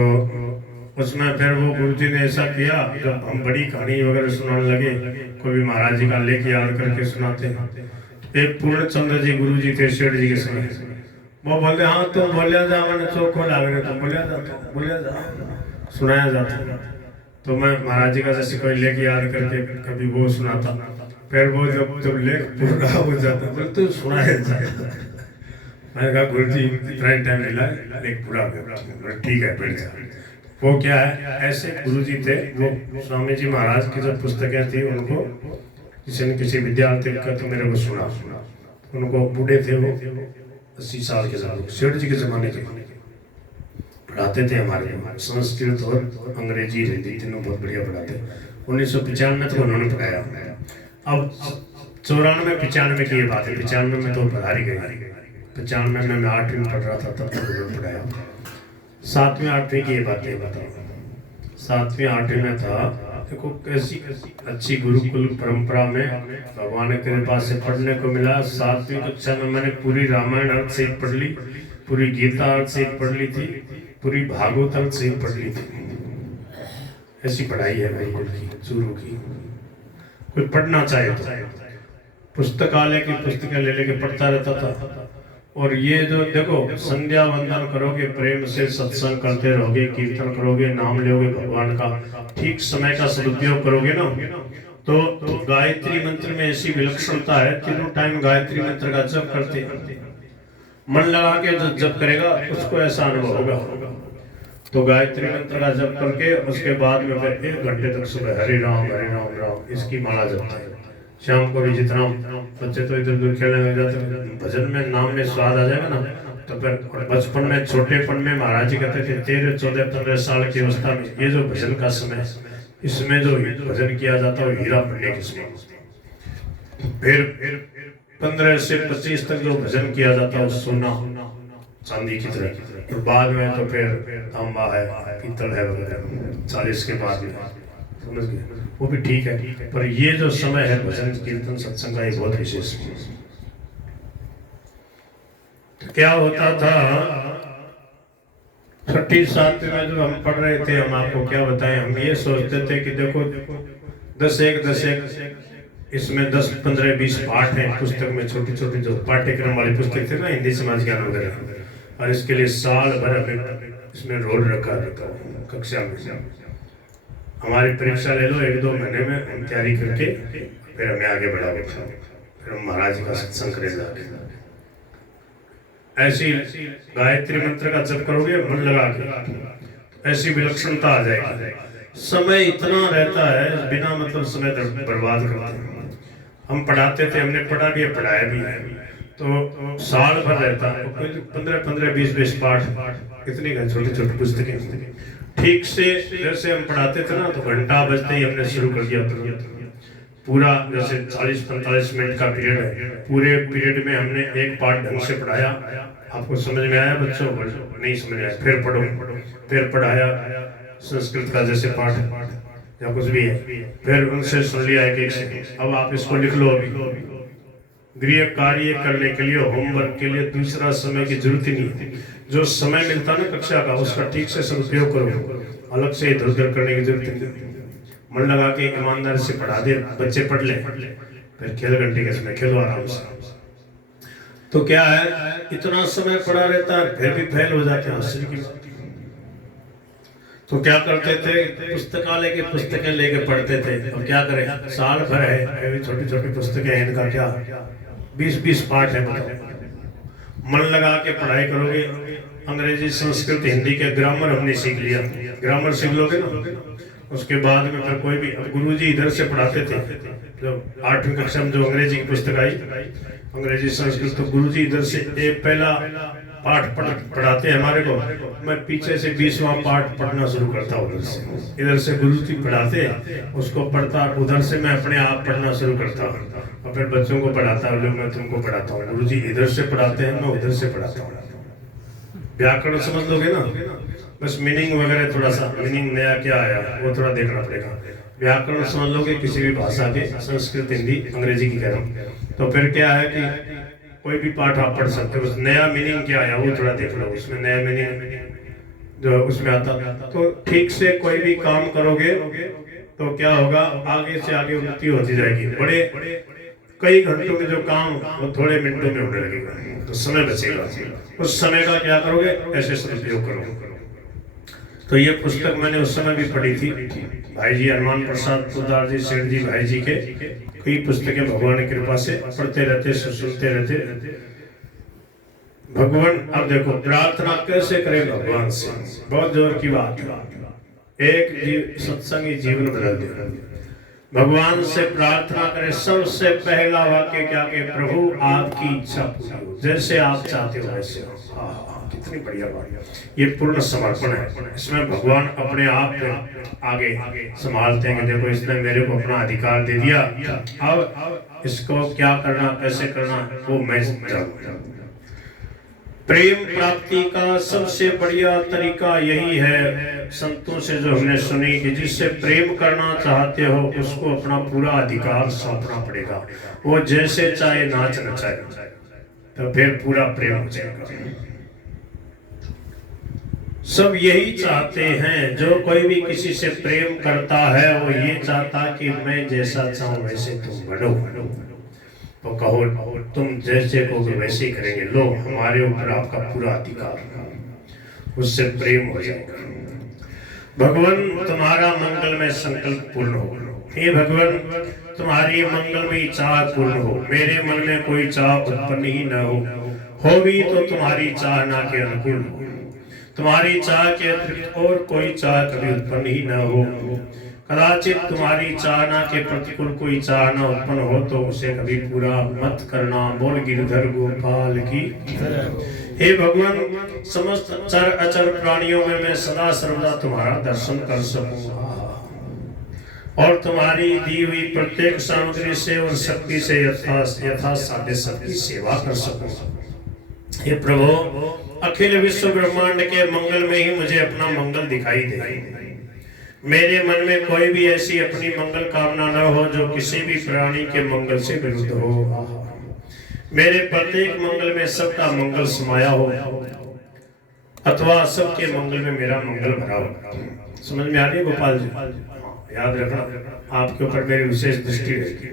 उसमें फिर वो गुरुजी ने ऐसा किया, जब हम बड़ी कहानी वगैरह सुनाने लगे, कोई महाराज जी का लेख याद करके सुनाते। एक पूर्ण चंद्र जी गुरु जी थे शेठ जी के समय, वो बोले हाँ तुम बोलिया जा, मैंने चौको लागे तुम बोलिया जा, सुनाया जाता। तो मैं महाराज जी का जैसे कोई लेख याद करके कभी वो सुनाता, फिर वो जब लेख पूरा हो जाता बोले तो सुनाया जाए। मैंने कहा गुरु जी इतना टाइम मिला है, लेख पूरा हो गया, ठीक है बैठ जा। वो क्या है, ऐसे गुरु जी थे। वो स्वामी जी महाराज की जब पुस्तकें थी उनको किसी न किसी विद्यार्थी का तो मेरे को सुना, उनको बूढ़े थे वो 80 साल के साथ, सेठ जी के जमाने के पढ़ाते थे हमारे संस्कृत और अंग्रेजी हिंदी तीनों बहुत बढ़िया पढ़ाते। 1995 में तो उन्होंने पढ़ाया। अब 94 95 की ये बात है। 95 में तो पढ़ाई गई, 95 में मैं 8वीं में पढ़ रहा था, तब तक पढ़ाया। 7वीं 8वीं की ये बातें बताओ। 7वीं 8वीं में था, देखो कैसी अच्छी गुरुकुल परंपरा में भगवान की कृपा से पढ़ने को मिला। 7वीं कक्षा में मैंने पूरी रामायण अर्थ से पढ़ ली, पूरी गीता अर्थ से पढ़ ली थी, पूरी भागवत अर्थ से पढ़ ली थी। ऐसी पढ़ाई है भाई की, चूरू की। कोई पढ़ना चाहे तो पुस्तकालय की पुस्तकें ले लेके पढ़ता रहता था। और ये जो देखो, संध्या वंदन करोगे, प्रेम से सत्संग करते रहोगे, कीर्तन करोगे, नाम लोगे भगवान का, ठीक समय का सदुपयोग करोगे ना, तो गायत्री मंत्र में ऐसी विलक्षणता है। तीनों टाइम गायत्री मंत्र का जप करते हैं, मन लगा के जो जप करेगा उसको ऐसा अनुभव होगा। तो गायत्री मंत्र का जप करके उसके बाद में 1 घंटे तक सुबह हरे राम राम इसकी माला जपते हैं। शाम को भी जितना बच्चे तो इधर उधर खेलने लग जाते हैं, भजन में नाम में स्वाद आ जाएगा ना। तो फिर बचपन में, छोटेपन में महाराज जी कहते थे 13 14 15 साल की अवस्था में ये जो भजन का समय, इसमें जो भजन किया जाता है हीरा पढ़ने के समय। फिर 15 से 25 तक जो भजन किया जाता है सोना चांदी की तरह। और बाद में तो फिर तांबा है, पीतल है वगैरह, 40 के बाद में, समझ गए, वो भी ठीक है। पर ये जो समय है भजन कीर्तन सत्संग का, ये बहुत विशेष है। तो क्या होता था 6ठी 7वीं में जो हम पढ़ रहे थे, हम आपको क्या बताएं, हम ये सोचते थे कि देखो 10 1 इसमें 10 15 20 पाठ हैं पुस्तक में, छोटी छोटी जो पाठ्यक्रम वाली पुस्तक थे ना, हिंदी समाज ज्ञान वगैरह। और इसके लिए साल भर इसमें रोल रखा कक्षा में। हमारी परीक्षा ले लो, 1-2 महीने में हम तैयारी करके फिर हमें आगे बढ़ाओगे, फिर हम महाराज का सत्संग करेंगे। ऐसी गायत्री मंत्र का जप करोगे मन लगा के, ऐसी विलक्षणता आ जाएगी। समय इतना रहता है, बिना मतलब समय बर्बाद करते हैं। हम पढ़ाते थे, हमने पढ़ा भी है, पढ़ाया भी है, तो साल भर रहता है। 15 20 पाठ, इतनी छोटी छोटी पुस्तकें। ठीक से जैसे हम पढ़ाते थे ना, तो घंटा बजते ही हमने शुरू कर दिया पूरा। जैसे 40-45 मिनट का पीरियड है, पूरे पीरियड में हमने एक पाठ ढंग से पढ़ाया। आपको समझ में आया बच्चों? नहीं समझ आया फिर पढ़ो, फिर पढ़ाया संस्कृत का जैसे पाठ या कुछ भी है, फिर उनसे सुन लिया एक से। अब आप इसको लिख लो। अभी गृह कार्य करने के लिए, होमवर्क के लिए दूसरा समय की जरूरत ही नहीं। जो समय मिलता ना कक्षा का, उसका ठीक से सदुपयोग करो, अलग से इधर उधर करने की जरूरत नहीं। मन लगा के ईमानदारी से पढ़ा दे, बच्चे पढ़ ले, फिर खेल घंटे के समय खेलो आराम से। तो क्या है, इतना समय पड़ा रहता है, फिर भी फेल हो जाते हैं, आश्चर्य की बात। तो क्या करते थे, पुस्तकालय की पुस्तकें लेके पढ़ते थे। अब क्या करें, साल भर है, छोटी छोटी पुस्तकें हैं, इनका क्या 20 पाठ है, बताओ। मन लगा के पढ़ाई करोगे, अंग्रेजी संस्कृत हिंदी के ग्रामर हमने सीख लिया, ग्रामर सीख लोगे ना, उसके बाद में फिर कोई भी। गुरुजी इधर से पढ़ाते थे, जब 8वीं कक्षा में जो अंग्रेजी की पुस्तक आई, अंग्रेजी संस्कृत, तो गुरुजी इधर से एक पहला पाठ पढ़ाते हमारे को, मैं पीछे से 20वां पाठ पढ़ना शुरू करता हूँ। इधर से गुरुजी पढ़ाते, उसको पढ़ता, उधर से मैं अपने आप पढ़ना शुरू करता हूँ, और फिर बच्चों को पढ़ाता हूँ, मैं तुमको पढ़ाता हूँ। गुरुजी इधर से पढ़ाते हैं, मैं उधर से पढ़ाता हूँ। व्याकरण समझ लोगे ना, बस मीनिंग वगैरह थोड़ा सा, मीनिंग नया क्या आया वो थोड़ा देखना पड़ेगा। व्याकरण समझ लोगे किसी भी भाषा के, संस्कृत हिंदी अंग्रेजी की कह रहा हूँ, तो फिर क्या है कि कोई भी पाठ आप पढ़ सकते हो। बस नया मीनिंग क्या आया वो थोड़ा देख लो, उसमें नया मीनिंग जो उसमें आता, तो ठीक से कोई भी काम करोगे तो क्या होगा, आगे से आगे उन्नति होती जाएगी। बड़े कई घंटों में जो काम वो थोड़े मिनटों में होने लगेगा, तो समय बचेगा। उस समय का क्या करोगे, ऐसे सदुपयोग करो। तो ये पुस्तक मैंने उस समय भी पढ़ी थी, भाई जी हनुमान प्रसाद पोद्दार जी, सेठ जी, भाई जी के कई पुस्तकें भगवान की कृपा से पढ़ते रहते, सुनते रहते। भगवान, अब देखो प्रार्थना कैसे करें भगवान से, बहुत जोर की बात है। एक सत्संग ही जीवन बदल दिया। भगवान से प्रार्थना करें। सबसे पहला वाक्य क्या कि प्रभु आपकी इच्छा पूरी हो, जैसे आप चाहते हो वैसे हो। कितनी बढ़िया बात। ये पूर्ण समर्पण है। इसमें भगवान अपने आप आगे संभालते हैं कि देखो इसने मेरे को अपना अधिकार दे दिया, अब इसको क्या करना कैसे करना वो मैं जानूं। प्रेम प्राप्ति का सबसे बढ़िया तरीका यही है, संतों से जो हमने सुनी कि जिससे प्रेम करना चाहते हो उसको अपना पूरा अधिकार सौंपना पड़ेगा। वो जैसे चाहे नाच नचाए तो फिर पूरा प्रेम हो जाएगा। सब यही चाहते हैं, जो कोई भी किसी से प्रेम करता है वो ये चाहता कि मैं जैसा चाहूं वैसे तुम बढ़ो। तो कहो तुम जैसे कहोगे वैसे ही करेंगे, लो हमारे ऊपर आपका पूरा अधिकार, उससे प्रेम हो जाएगा। भगवान तुम्हारा मंगल में संकल्प पूर्ण हो। हे भगवान तुम्हारी मंगल में चाह पूर्ण हो, मेरे मन में कोई चाह उत्पन्न ही न हो भी तो तुम्हारी चाह ना के अनुकूल हो, तुम्हारी चाह के अतिरिक्त और कोई चाह कभी उत्पन्न ही न हो। कदाचित तुम्हारी चाहना के प्रतिकूल कोई चाहना उत्पन्न हो तो उसे कभी पूरा मत करना। बोल गिरधर गोपाल की। हे भगवान समस्त चर अचर प्राणियों में मैं सदा सर्वदा तुम्हारा दर्शन कर सकूं और तुम्हारी दी हुई प्रत्येक सामग्री से और शक्ति से यथा साध्य सबकी सेवा कर सकूं। हे प्रभु अखिल विश्व ब्रह्मांड के मंगल में ही मुझे अपना मंगल दिखाई दे। मेरे मन में कोई भी ऐसी अपनी मंगल कामना न हो जो किसी भी प्राणी के मंगल से विरुद्ध हो। मेरे प्रत्येक मंगल में सबका मंगल समाया हो अथवा सबके मंगल में मेरा मंगल भरा हो। समझ में आ रही है गोपाल जी? याद रखना आपके ऊपर मेरी विशेष दृष्टि रहेगी,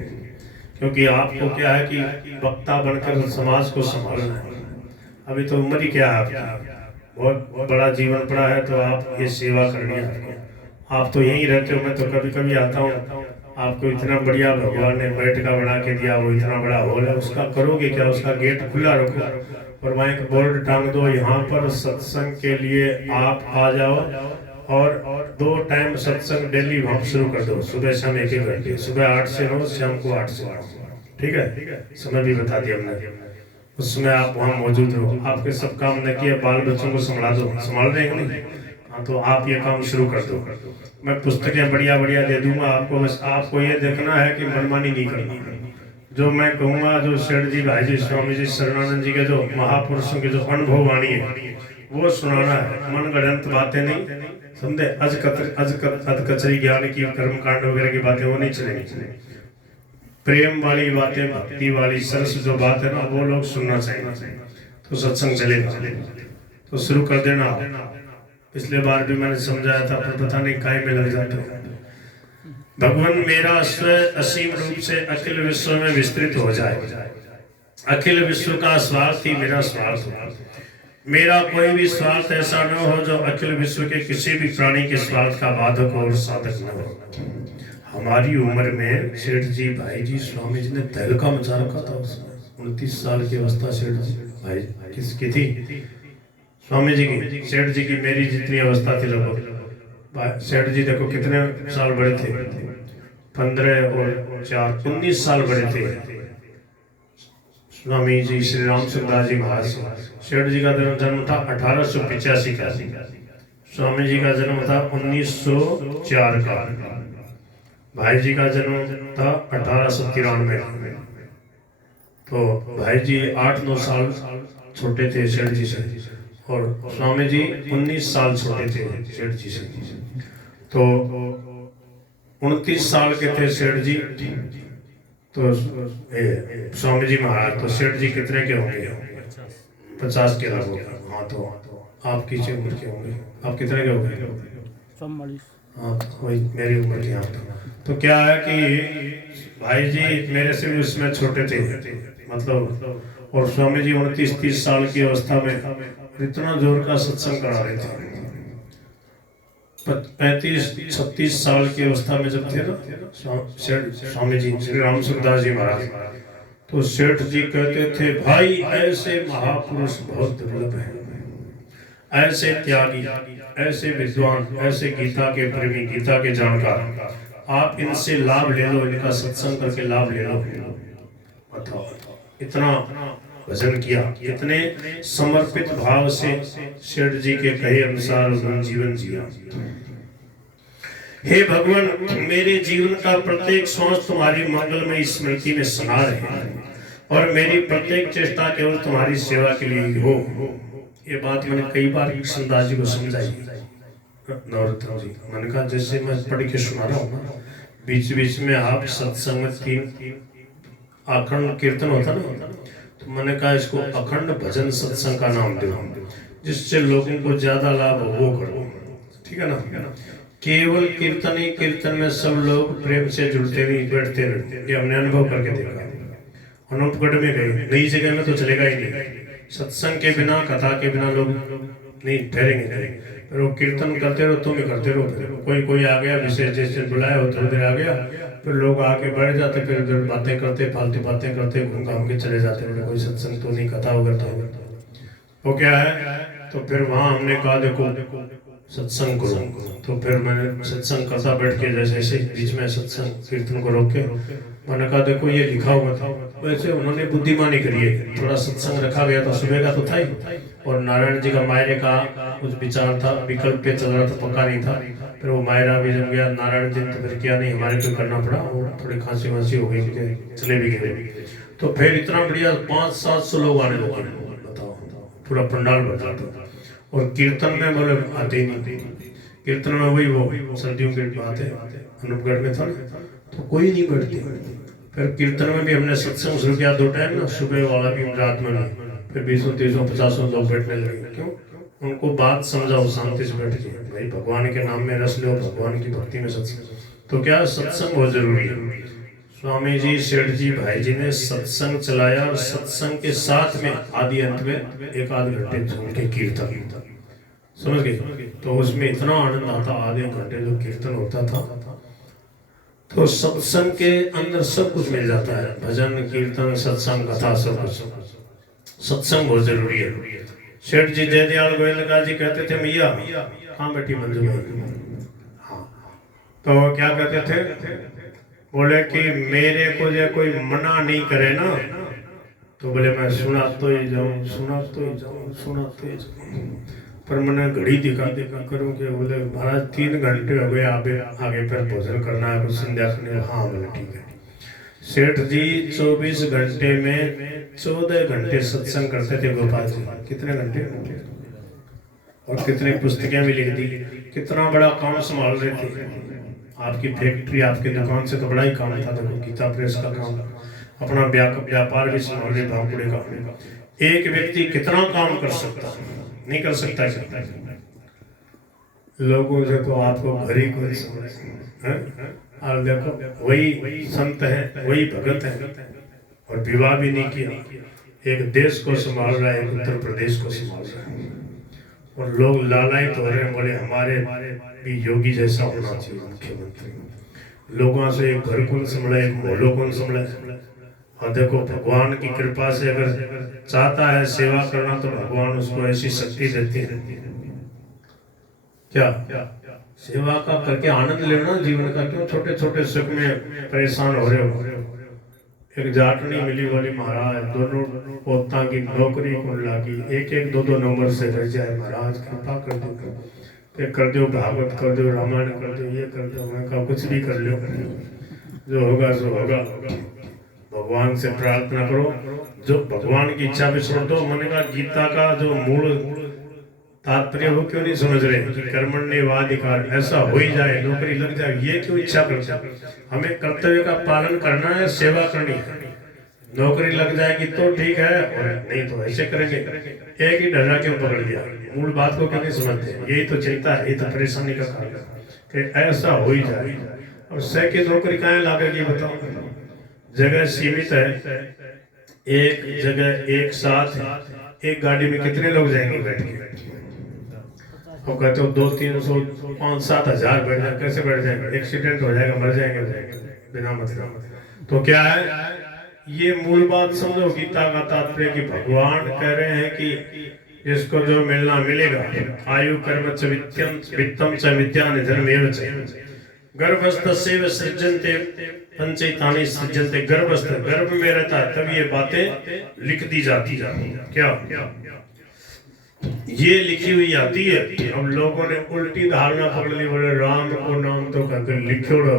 क्योंकि आपको क्या है कि वक्ता बनकर समाज को संभालना है। अभी तो उम्र ही क्या है आपकी, बहुत बड़ा जीवन पड़ा है, तो आप ये सेवा करनी है आपको। आप तो यहीं रहते हो, मैं तो कभी कभी आता हूँ। आपको इतना बढ़िया भगवान ने बैठका बना के दिया, वो इतना बड़ा हॉल है, उसका करोगे क्या? उसका गेट खुला रखो और वहाँ एक बोर्ड टांग दो, यहाँ पर सत्संग के लिए आप आ जाओ और 2 टाइम सत्संग डेली वहाँ शुरू कर दो। सुबह शाम 1-1 घंटे, सुबह 8 से 9, शाम को 8 से 9। ठीक है, समय भी बता दिया हमने। उसमें आप वहाँ मौजूद रहो। आपके सब काम न किए, बाल बच्चों को संभाल दो, संभाल रहे हैं नहीं? हाँ, तो आप ये काम शुरू कर दो। मैं पुस्तकें बढ़िया बढ़िया दे दूंगा आपको, बस आपको ये देखना है कि मनमानी नहीं करनी। जो मैं कहूँगा, जो सेठ जी, भाई जी, स्वामी जी, शरणानंद जी के जो महापुरुषों की जो अनुभव वाणी है वो सुनाना है। मन गढ़ंत बातें नहीं, समझे? अज कचरी ज्ञान की कर्म कांड वगैरह की बातें वो नहीं चलेंगी। प्रेम वाली बातें, भक्ति वाली सरस जो बात है ना, वो लोग सुनना चाहिए, तो सत्संग चलेगा। तो शुरू कर देना। पिछले बार भी मैंने समझाया था, पर पता नहीं काय में लग जाते हैं। भगवान मेरा स्वयं असीम रूप से अखिल विश्व में विस्तृत हो जाए। अखिल विश्व का स्वार्थ ही मेरा स्वार्थ हो। मेरा कोई भी स्वार्थ ऐसा न हो जो अखिल विश्व के किसी भी प्राणी के स्वार्थ का बाधक और साधक न हो। हमारी उम्र में सेठ जी, भाई जी, स्वामी जी ने तहलका मचा रखा था उसमें। 29 साल की अवस्था सेठ जी, भाई किसकी थी? स्वामी जी की। सेठ जी की मेरी जितनी अवस्था थी लगभग। सेठ जी देखो कितने साल बड़े थे, 15 और 4 19 साल बड़े थे। स्वामी जी श्री रामचंद्र जी महाराज। सेठ जी का जन्म था 1885 का, स्वामी जी का जन्म था 1904 का, भाई जी का जन्म था 1893 में। तो भाई जी 8-9 साल छोटे थे सेठ जी से, और स्वामी जी 19 साल छोटे थे सेठ जी से। तो 29 साल के थे सेठ जी, तो स्वामी जी महाराज। तो सेठ जी कितने के होंगे? 50 के लगभग। हाँ, तो आप किस उम्र के होंगे? आप कितने के होंगे? 44। हाँ, तो वही मेरी उम्र की। हाँ, तो क्या है कि भाई जी मेरे से भी उसमें छोटे थे, मतलब। और स्वामी जी 29-30 साल की अवस्था में इतना जोर का सत्संग करा रहे थे। 35-36 साल की अवस्था में जब थे ना स्वामी जी श्री रामचंद्र जी महाराज, तो सेठ जी कहते थे, भाई ऐसे महापुरुष बहुत दुर्लभ हैं, ऐसे त्यागी, ऐसे विद्वान, ऐसे गीता के प्रेमी, गीता के जानकार आप इनसे लाभ ले लो, इनका सत्संग करके लाभ ले लो। बताओ, इतना भजन किया, कितने समर्पित भाव से सेठ जी के कहे अनुसार उन्होंने जीवन जिया। हे भगवान, मेरे जीवन का प्रत्येक श्वास तुम्हारी मंगलमय स्मृति में सना रहे और मेरी प्रत्येक चेष्टा केवल तुम्हारी सेवा के लिए ही हो। ये बात मैंने कई बार कृष्णदास जी को समझाई। नवरत्न जी, मैंने कहा जैसे मैं पढ़ के सुना रहा हूँ, बीच बीच में आप सत्संग में 3 अखंड कीर्तन होता ना, तो मैंने कहा इसको अखंड भजन सत्संग का नाम दो, जिससे लोगों को ज्यादा लाभ हो वो करो। ठीक है ना? केवल कीर्तन ही कीर्तन में सब लोग प्रेम से जुड़ते नहीं, बैठते रहते। ये हमने अनुभव करके देखा। अनूपगढ़ में गए, नई जगह में तो चलेगा ही नहीं। सत्संग के बिना, कथा के बिना लोग नहीं ठहरेंगे। फिर वो कीर्तन करते रहो, तुम ही करते रहो। कोई कोई आ गया, विशेष जैसे बुलाया हो थोड़ी देर आ गया, फिर लोग आके बैठ जाते, फिर उधर बातें करते, फालतू बातें करते, घूम घाम के चले जाते। कोई सत्संग तो नहीं, कथा वगैरह तो वो क्या है। तो फिर वहाँ हमने कहा देखो सत्संग करो। तो फिर मैंने सत्संग करता बैठ के, जैसे ऐसे बीच में सत्संग कीर्तन को रोक के मैंने कहा देखो ये लिखा हुआ था। वैसे उन्होंने बुद्धिमानी करी है, थोड़ा सत्संग रखा गया था, सुबह का तो था ही, और नारायण जी का मायरे का कुछ विचार था, विकल्प पे चल रहा था, पक्का नहीं था। फिर वो मायरा भी जम गया, नारायण जी ने तो फिर किया नहीं, हमारे को करना पड़ा। वो थोड़ी खांसी वांसी हो गई, चले भी गए। तो फिर इतना बढ़िया 500-700 लोग आने लगे, बताओ, पूरा पंडाल भर जाता। और कीर्तन में बोले आते ही नहीं। कीर्तन में वही वो सर्दियों की बात है, अनूपगढ़ में था ना, तो कोई नहीं बैठती। फिर कीर्तन में भी हमने सत्संग शुरू किया 2 टाइम ना, सुबह वाला भी, रात में भी। फिर 20-30-50 लोग बैठने लगे। क्यों? उनको बात समझाओ, शांति से बैठ के, भाई भगवान के नाम में रस लो, भगवान की भक्ति में सत्संग। तो क्या सत्संग बहुत जरूरी है। स्वामी जी, सेठ जी, भाई जी ने सत्संग चलाया, और सत्संग के साथ में आदि अंत में 1-8 घंटे झूम के कीर्तन, समझ गए? तो उसमें इतना आनंद आता, आधे घंटे जो कीर्तन होता था। तो सत्संग के अंदर सब कुछ मिल जाता है, भजन, कीर्तन, सत्संग, कथा, सब कुछ। सत्संग बहुत जरूरी है। सेठ जी जयदयाल गोयल जी कहते थे, मैया कहाँ बैठी मंजू भाई? हाँ, तो क्या कहते थे? बोले कि मेरे को जो कोई मना नहीं करे ना, तो बोले मैं सुना तो ही जाऊँ, सुना तो ही जाऊँ, सुना तो ही जाऊँ। पर मैंने घड़ी दिखा करूँ कि बोले महाराज 3 घंटे हो गए, आगे फिर भोजन करना है, कुछ संध्या करनी। हाँ बोले ठीक है। सेठ जी 24 घंटे में 14 घंटे सत्संग करते थे गोपाल जी। कितने घंटे? और कितनी पुस्तकें भी लिख दी। कितना बड़ा काम संभाल रहे थे। आपकी फैक्ट्री, आपके दुकान से तो बड़ा ही काम था। देखो गीता प्रेस का काम, अपना व्यापार भी संभाल रहे, भावपुरे का। एक व्यक्ति कितना काम कर सकता? नहीं कर सकता। लोगों से तो आपको भरी कोई समझ। और देखो वही संत है, वही भगत है, और विवाह भी नहीं किया। एक देश को संभाल रहा है, एक उत्तर प्रदेश को संभाल रहा है, और लोग लालायित हो रहे हैं। बोले हमारे भी योगी जैसा होना चाहिए मुख्यमंत्री। लोगों से एक घर कौन संभला, एक मोहल्ला कौन संभला। और देखो भगवान की कृपा से अगर चाहता है सेवा करना, तो भगवान उसको ऐसी शक्ति देती है। क्या सेवा का करके आनंद लेना जीवन का। क्यों छोटे छोटे सुख में परेशान हो रहे हो? एक जाटनी मिली वाली महाराज, दोनों पोता की नौकरी को लागी, 1-1, 2-2 नंबर से रह जाए। महाराज कृपा कर दो, कर दो भागवत कर दो, रामायण कर दो, ये कर दो। मैं कहा कुछ भी कर लो, जो होगा सो होगा। भगवान से प्रार्थना करो, जो भगवान की इच्छा पे छोड़ दो। मैंने कहा गीता का जो मूल तात्पर्य वो क्यों नहीं समझ रहे कि कर्मण्येवाधिकार, ऐसा हो ही जाए, नौकरी लग जाए, ये क्यों इच्छा करते? हमें कर्तव्य का पालन करना है, सेवा करनी है। नौकरी लग जाएगी तो ठीक है, और नहीं तो ऐसे करेंगे। एक ही डरा क्यों पकड़ लिया? मूल बात को क्यों नहीं समझते? यही तो चिंता है, यही तो परेशानी का कारण है कि ऐसा हो ही जाए। और सह की नौकरी कहाँ लागेगी बताओ? जगह सीमित है, एक जगह एक साथ एक गाड़ी में कितने लोग जाएंगे बैठ के? वो कहते हो 200-300 5-7 हजार बैठ जाए, कैसे बैठ जाएंगे? एक्सीडेंट हो जाएगा, मर जाएंगे बिना मतलब। तो क्या है, ये मूल बात समझो गीता का तात्पर्य कि भगवान कह रहे हैं कि इसको जो मिलना मिलेगा। आयु कर्म च वित्तम च विद्या निधनमेव च। गर्भस्थस्यैव सृज्यन्ते पंचैतानि सृज्यन्ते। गर्भस्थ, गर्भ में रहता है तब ये बातें लिख दी जाती है। क्या ये लिखी हुई आती है। अब लोगों ने उल्टी धारणा पकड़ ली, बोले राम को नाम तो कहकर लिखोड़ो,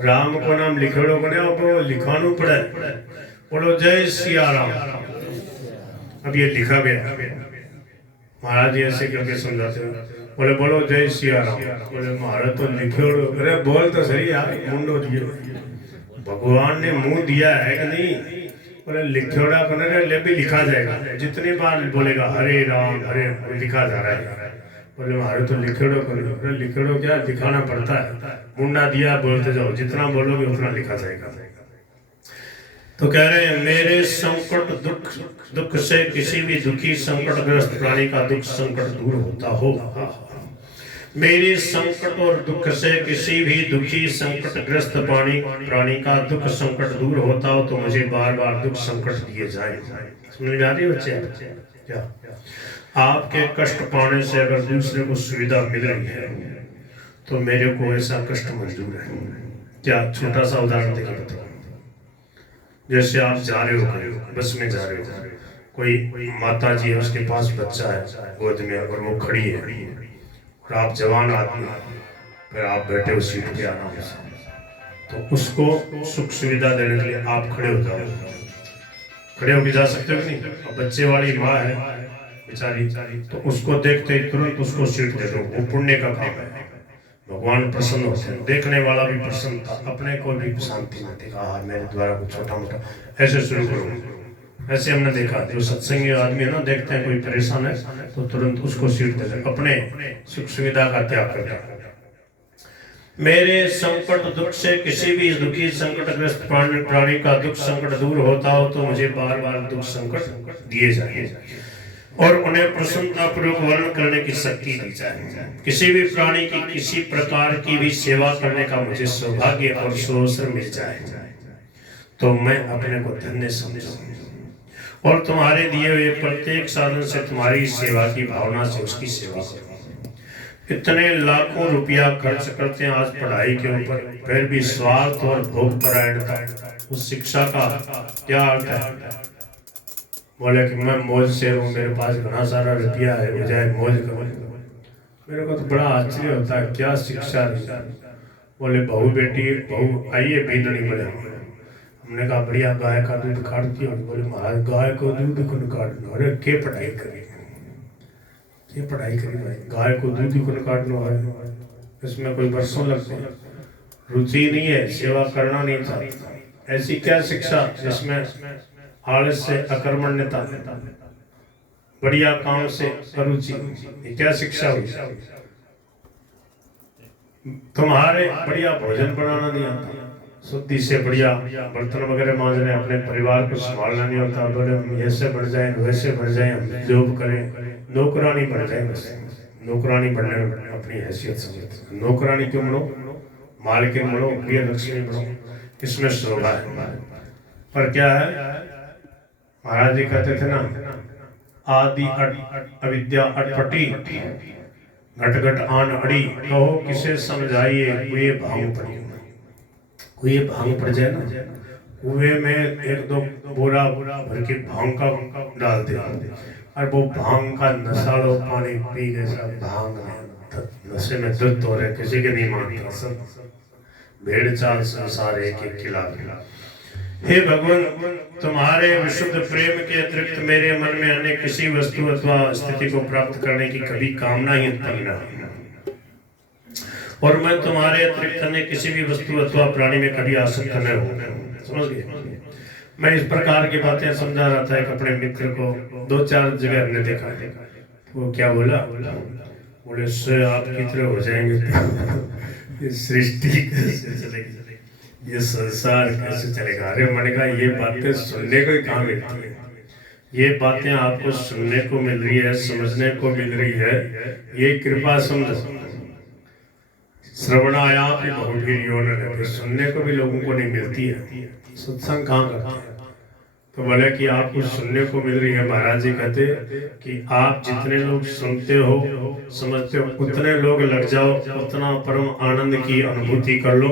राम को नाम लिखोड़ो को नहीं, लिखानु पड़े। बोलो जय सिया राम। अब ये लिखा गया, महाराज जी ऐसे करके समझाते हैं, बोले बोलो जय सिया राम। बोले महाराज तो लिखोड़ो, अरे बोल तो सही यार, मुंडो दिए भगवान ने मुंह दिया है कि नहीं। बोले लिखोड़ा करने ले भी लिखा जाएगा, जितनी बार बोलेगा हरे राम हरे लिखा जा रहा है। बोले महाराज तो लिखोड़ो करो, लिखोड़ो क्या दिखाना पड़ता है, मुंडा दिया बोलते जाओ, जितना बोलोगे उतना लिखा जाएगा। तो कह रहे हैं मेरे संकट दुख से किसी भी दुखी संकटग्रस्त प्राणी का दुख संकट दूर होता हो। मेरे संकट और दुख से किसी भी दुखी संकटग्रस्त प्राणी का दुख संकट दूर होता हो तो मुझे बार बार दुख संकट दिए जाए। समझ में आ रही है बच्चे? क्या आपके कष्ट पाने से अगर दूसरे को सुविधा मिल रही है तो मेरे को ऐसा कष्ट मंजूर है। क्या छोटा सा उदाहरण देकर बताओ। जैसे आप जा रहे हो, बस में जा रहे हो, कोई माता जी है, उसके पास बच्चा है गोद में और वो खड़ी है और आप जवान आदमी, फिर आप बैठे हो सीट पे आराम से, तो उसको सुख सुविधा देने के लिए आप खड़े हो जाओ। खड़े होकर जा सकते हो नहीं? अब बच्चे वाली माँ है बेचारी, तो उसको देखते ही तुरंत उसको सीट दे दो, वो पुण्य का काम है। भगवान प्रसन्न होते हैं, देखने वाला भी प्रसन्न था, अपने को भी शांति मिलती। हाँ मेरे द्वारा कुछ छोटा मोटा ऐसे शुरू करो। ऐसे हमने देखा जो सत्संगी आदमी है ना, देखते हैं कोई परेशान है तो तुरंत उसको सीट देते, अपने सुख सुविधा का त्याग करता है। मेरे संकट दुख से किसी भी दुखी संकटग्रस्त प्राणी का दुख संकट दूर होता हो तो मुझे बार बार दुख संकट दिए जाए और उन्हें प्रसन्नता पूर्वक वर्णन करने की शक्ति दी जाए। किसी भी प्राणी की किसी प्रकार की भी सेवा करने का मुझे सौभाग्य और सुअवसर मिल जाए तो मैं अपने को धन्य समझूं और तुम्हारे दिए हुए प्रत्येक साधन से तुम्हारी सेवा की भावना से उसकी सेवा करूं। इतने लाखों रुपया खर्च करते हैं आज पढ़ाई के ऊपर, फिर भी स्वार्थ और भोग परायणता उस शिक्षा का क्या अर्थ है? बोले कि मैं मौज से हूँ, मेरे पास घना सारा रुपया है, बजाय मौज करूँ। मेरे को तो बड़ा आश्चर्य होता है, क्या शिक्षा दी। बोले बहू बेटी बहू आइए बींदनी बोले। हमने कहा बढ़िया गाय का दूध काटती हो। बोले महाराज गाय को दूध को काटना, अरे के पढ़ाई करी, के पढ़ाई करी भाई, गाय को दूध को काटना है, इसमें कोई वर्षों लगते हैं, रुचि नहीं है, सेवा करना नहीं चाहता। ऐसी क्या शिक्षा जिसमें आलस से अकर्मण्यता, बढ़िया काम से अरुचि, क्या शिक्षा हुई? तुम्हारे बढ़िया भोजन बनाना नहीं आता, शुद्धि से बढ़िया बर्तन वगैरह मांजने, अपने परिवार को संभालना नहीं होता। बोले हम ऐसे बढ़ जाए वैसे बढ़ जाए, हम जॉब करें, नौकरानी बढ़ जाए, बस नौकरानी बढ़ने में अपनी हैसियत समझते। नौकरानी क्यों बनो, मालकिन बनो, प्रिय लक्ष्मी बनो, इसमें शोभा है। पर क्या है, महाराज जी कहते थे ना, आदि अविद्या अटपटी घट घट आन अड़ी, कहो किसे समझाइए कुए भांग पड़ी। कुए भांग पड़ जाए ना, कुएं में एक दो बोरा भर के भांग का डाल दे और वो भांग का नशालो पानी पी गए, सब भांग नशे में धुत हो रहे, किसी के नहीं मानता, सब भेड़ चाल संसार एक एक खिला। हे भगवान, तुम्हारे विशुद्ध प्रेम के अतिरिक्त मेरे मन में अन्य किसी वस्तु अथवा स्थिति को प्राप्त करने की कभी कामना ही उत्पन्न न, और मैं तुम्हारे अतिरिक्त अन्य किसी भी वस्तु अथवा प्राणी में कभी आसक्त न हूं। समझ गए? मैं इस प्रकार की बातें समझा रहा था एक अपने मित्र को, 2-4 जगह हमने देखा है। वो क्या बोला, बोले इससे आप कितने हो जाएंगे, सृष्टि कैसे चलेगी, ये संसार कैसे चलेगा। अरे मैंने कहा ये बातें सुनने को ही कहाँ मिलती है, ये बातें आपको सुनने को मिल रही है, समझने को मिल रही है, ये कृपा समझ। श्रवणायाम भी बहुवीर्यो न लगे, सुनने को भी लोगों को नहीं मिलती है। सत्संग कहाँ करते हैं, तो बोले कि आपको सुनने को मिल रही है। महाराज जी कहते कि आप जितने लोग सुनते हो समझते हो उतने लोग लग जाओ, उतना परम आनंद की अनुभूति कर लो।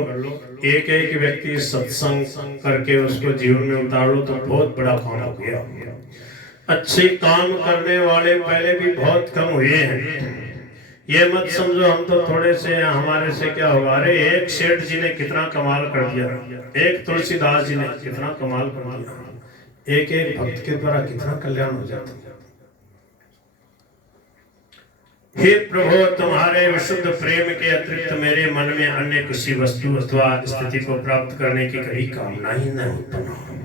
एक एक व्यक्ति सत्संग करके उसको जीवन में उतार लो तो बहुत बड़ा काम हो गया। अच्छे काम करने वाले पहले भी बहुत कम हुए हैं। ये मत समझो हम तो थोड़े से, हमारे से क्या होगा। अरे एक सेठ जी ने कितना कमाल कर दिया, एक तुलसीदास जी ने कितना कमाल कर दिया, एक एक भक्त के द्वारा कितना कल्याण हो जाता। हे प्रभु, तुम्हारे विशुद्ध प्रेम के अतिरिक्त मेरे मन में अन्य किसी वस्तु अथवा स्थिति को प्राप्त करने की कभी कामना ही न उत्पन्न हो,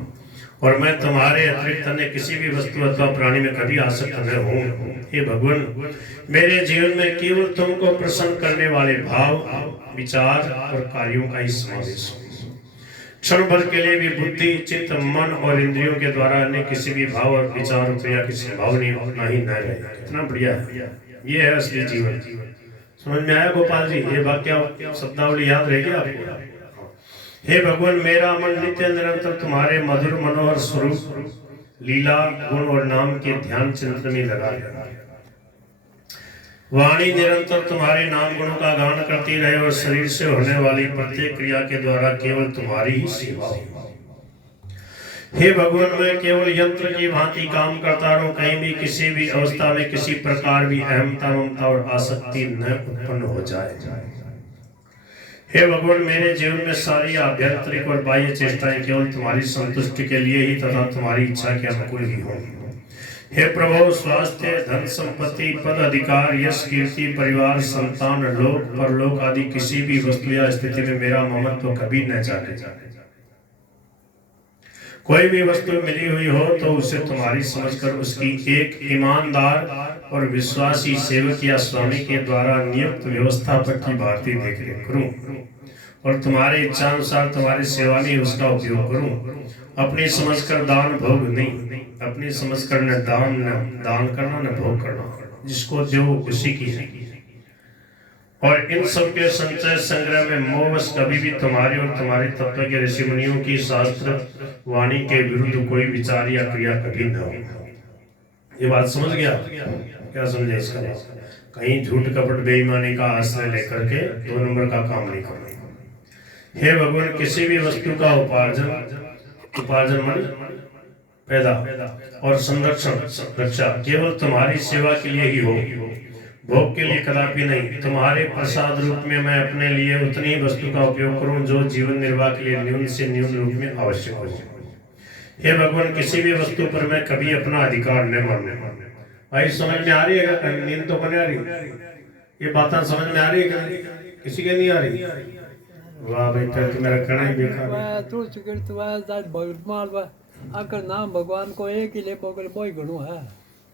और मैं तुम्हारे अतिरिक्त अन्य किसी भी वस्तु अथवा प्राणी में कभी आसक्त न हूँ। हे भगवान, मेरे जीवन में केवल तुमको प्रसन्न करने वाले भाव, विचार और कार्यों का ही समावेश हो। क्षण भर के लिए भी बुद्धि, चित्त, मन और इंद्रियों के द्वारा अन्य किसी भी भाव और विचार क्रिया की संभावना अपना ही न रहे। कितना बढ़िया है, ये है असली जीवन। समझ में आया गोपाल जी? ये वाक्य शब्दावली याद रहेगी आपको। हे भगवान, मेरा मन नित्य निरंतर तुम्हारे मधुर मनोहर स्वरूप, लीला, गुण और नाम के ध्यान चिंतन में लगा है। वाणी निरंतर तुम्हारे नाम गुणों का गान करती रहे और शरीर से होने वाली प्रत्येक क्रिया के द्वारा केवल तुम्हारी ही सेवा हो। हे भगवान, मैं केवल यंत्र की भांति काम करता रहूं, कहीं भी किसी भी अवस्था में किसी प्रकार भी अहमता, ममता और आसक्ति न उत्पन्न हो जाए। हे भगवान, मेरे जीवन में सारी आभ्यंतरिक और बाह्य चेष्टाएं केवल तुम्हारी संतुष्टि के लिए ही तथा तुम्हारी इच्छा के अनुकूल ही हों। हे प्रभु, स्वास्थ्य, धन संपत्ति, पद, अधिकार, यश, कीर्ति, परिवार, संतान, लोक, परलोक आदि किसी भी वस्तु या स्थिति में मेरा ममत्व कभी न जाने। कोई भी वस्तु मिली हुई हो तो उसे तुम्हारी समझकर उसकी एक ईमानदार और विश्वासी सेवक या स्वामी के द्वारा नियुक्त व्यवस्थापक की भांति देखरेख करूं और तुम्हारी इच्छा अनुसार तुम्हारी सेवा में उसका उपयोग करूं। अपनी समझकर दान भोग नहीं, अपनी समझकर न दान करना न भोग करना, जिसको जो उसी की है। और इन सब के संचय संग्रह में मोहवश कभी भी तुम्हारी और तुम्हारे तत्व के ऋषि मुनियों की शास्त्र वाणी के विरुद्ध कोई विचार या क्रिया कभी न हो। ये बात समझ गया? क्या समझे इसका? कहीं झूठ कपट बेईमानी का आश्रय लेकर के 2 नंबर का काम नहीं करना। हे भगवान, किसी भी वस्तु का उपार्जन मन पैदा और संरक्षण रक्षा केवल तुम्हारी सेवा के लिए ही हो, भोग के लिए कदापि नहीं। तुम्हारे प्रसाद रूप में मैं अपने लिए उतनी ही वस्तु का उपयोग करूं जो जीवन निर्वाह के लिए न्यून से न्यून रूप में आवश्यक हो। हे भगवान, किसी भी वस्तु पर मैं कभी अपना अधिकार न मानने। भाई समझ में आ रही है? नींद तो बने आ रही, ये बातें समझ में आ रही है? किसी के नहीं आ रही? वाह भाई, तो मेरा कहना ही बेकार। तू सुकृत भगत मार अगर नाम भगवान को एक ही ले पोकर बोई घणो है।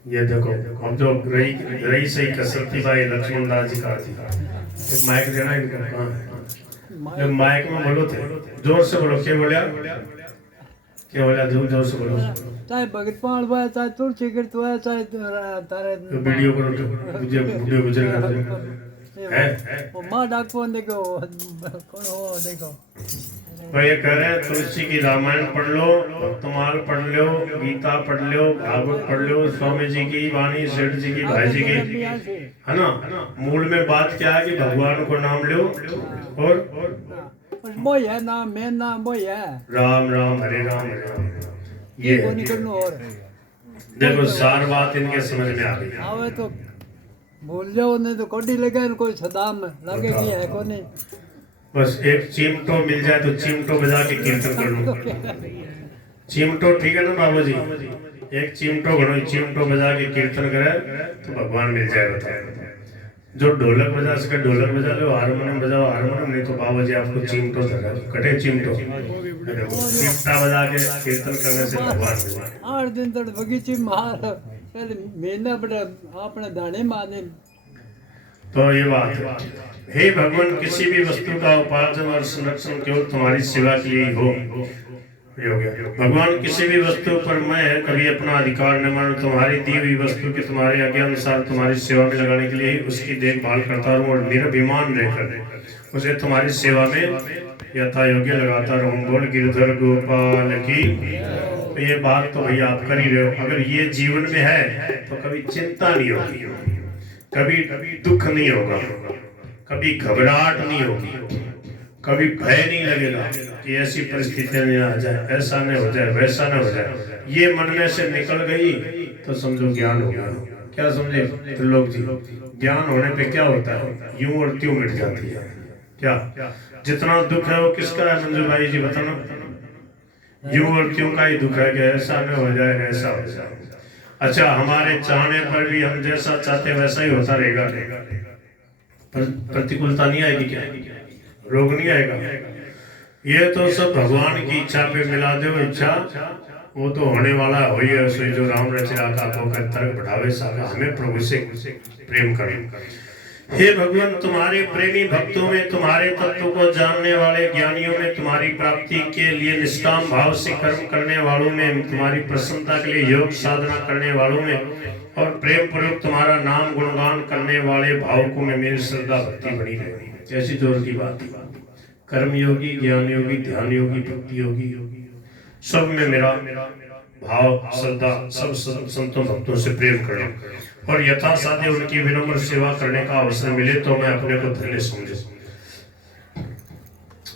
ये देखो, हम जो रही सही कसरत थी भाई लक्ष्मण दास जी का थी। एक माइक देना इनका कहाँ है? जब माइक में बोलो थे, जोर से बोलो। क्या बोलिया? क्या बोलिया? जोर से बोलो। चाहे भगत पाल हुआ, चाहे तुलसी कीर्त हुआ, चाहे तारे तो वीडियो करो, वीडियो गुजर कर है। वो माँ डाकू देखो कौन हो देखो। तो ये कह रहे हैं तुलसी की रामायण पढ़ लो, भक्तमाल पढ़ लो, गीता पढ़ लो, भागवत पढ़ लो, स्वामी जी की वाणी, सेठ जी की, भाई जी की, है ना। मूल में बात क्या है कि भगवान को नाम लो और वो है नाम, मेन नाम वो है राम राम हरे राम हरे राम। ये और देखो सार बात इनके समझ में आ गई। आवे तो भूल जाओ, नहीं तो कोडी लगे कोई सदाम लगेगी है को नहीं। बस एक चिमटो मिल जाए तो चिमटो बजा के कीर्तन कर लो। चिमटो ठीक है ना बाबू जी? एक चिमटो घड़ो, चिमटो बजा के कीर्तन करे तो भगवान मिल जाए। बताए जो ढोलक बजा सके ढोलक बजा लो, हारमोनियम बजाओ हारमोनियम, नहीं तो बाबू जी आपको चिमटो धरा कटे चिमटो चिमटा बजा के कीर्तन करने से भगवान मिल जाए। 8 दिन तक बगीचे मार महीना बड़ा अपने दाने माने। तो ये बात है। हे भगवान, किसी भी वस्तु का उपार्जन और संरक्षण केवल तुम्हारी सेवा के लिए हो। भगवान, किसी भी वस्तु पर मैं कभी अपना अधिकार न मानूं, तुम्हारी दी हुई वस्तु के तुम्हारे आज्ञा अनुसार तुम्हारी सेवा में लगाने के लिए उसकी देखभाल करता रहूं और निर्भिमान रहकर उसे तुम्हारी सेवा में यथा योग्य लगाता रहूं। बोल गिरधर गोपाल की। तो ये बात तो भैया आप कर ही रहे हो। अगर ये जीवन में है तो कभी चिंता नहीं होगी, कभी दुख नहीं होगा, कभी घबराहट नहीं होगी, कभी भय नहीं लगेगा कि ऐसी परिस्थितियां नहीं आ जाए, ऐसा नहीं हो जाए, वैसा नहीं हो जाए। ये मन में से निकल गई तो समझो ज्ञान हो गया। क्या समझे त्रिलोक जी? ज्ञान होने पे क्या होता है, यूं और त्यों मिट जाती है। क्या जितना दुख है वो किसका है मंजू भाई जी बताना? यूं और त्यों का ही दुख है कि ऐसा न हो जाए, ऐसा हो जाए। अच्छा, हमारे चाहने पर भी हम जैसा चाहते वैसा ही होता रहेगा, प्रतिकूलता नहीं आएगी, क्या रोग नहीं आएगा? ये तो सब भगवान की इच्छा पे मिला दो। इच्छा वो तो होने वाला हो ही है। सो जो राम रचना का होकर तर्क बढ़ावे साका, हमें प्रभु से प्रेम करें। हे भगवान, तुम्हारे प्रेमी भक्तों में, तुम्हारे तत्व को जानने वाले ज्ञानियों में, तुम्हारी प्राप्ति के लिए निष्काम भाव से कर्म करने वालों में, तुम्हारी प्रसन्नता के लिए योग साधना करने वालों में और प्रेम पूर्वक तुम्हारा नाम गुणगान करने वाले भावकों में मेरी श्रद्धा भक्ति बनी रहे। ऐसी जोर की बात। कर्म योगी, ज्ञान योगी, ध्यान योगी, भक्ति योगी, सब में मेरा भाव श्रद्धा, सब संतों भक्तों से प्रेम करें और यथासाध्य उनकी विनम्र सेवा करने का अवसर मिले तो मैं अपने को धन्य समझूं।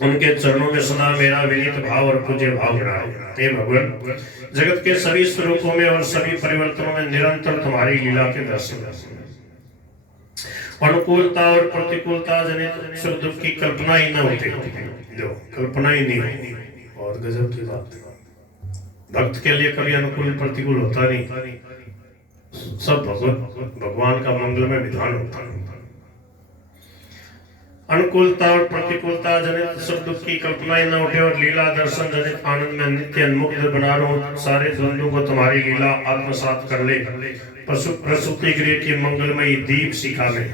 उनके चरणों में सदा मेरा विनीत भाव और पूज्य भाव बनाए। हे भगवान, जगत के सभी स्वरूपों में और सभी परिवर्तनों में निरंतर तुम्हारी लीला के दर्शन, अनुकूलता और प्रतिकूलता जनित सुख दुख की कल्पना ही न होती, जो कल्पना ही नहीं होती। और गजब की बात, भक्त के लिए कभी अनुकूल प्रतिकूल होता नहीं, सब भगवान का मंगल में विधान होता है। अनुकूलता और प्रतिकूलता जनित सुख दुख की कल्पना ही न उठे और लीला दर्शन जनित आनंद में नित्य मुग्ध बना रहो। सारे द्वंद्वों को तुम्हारी लीला आत्मसात कर ले। प्रसूति गृह की मंगलमयी दीप शिखा में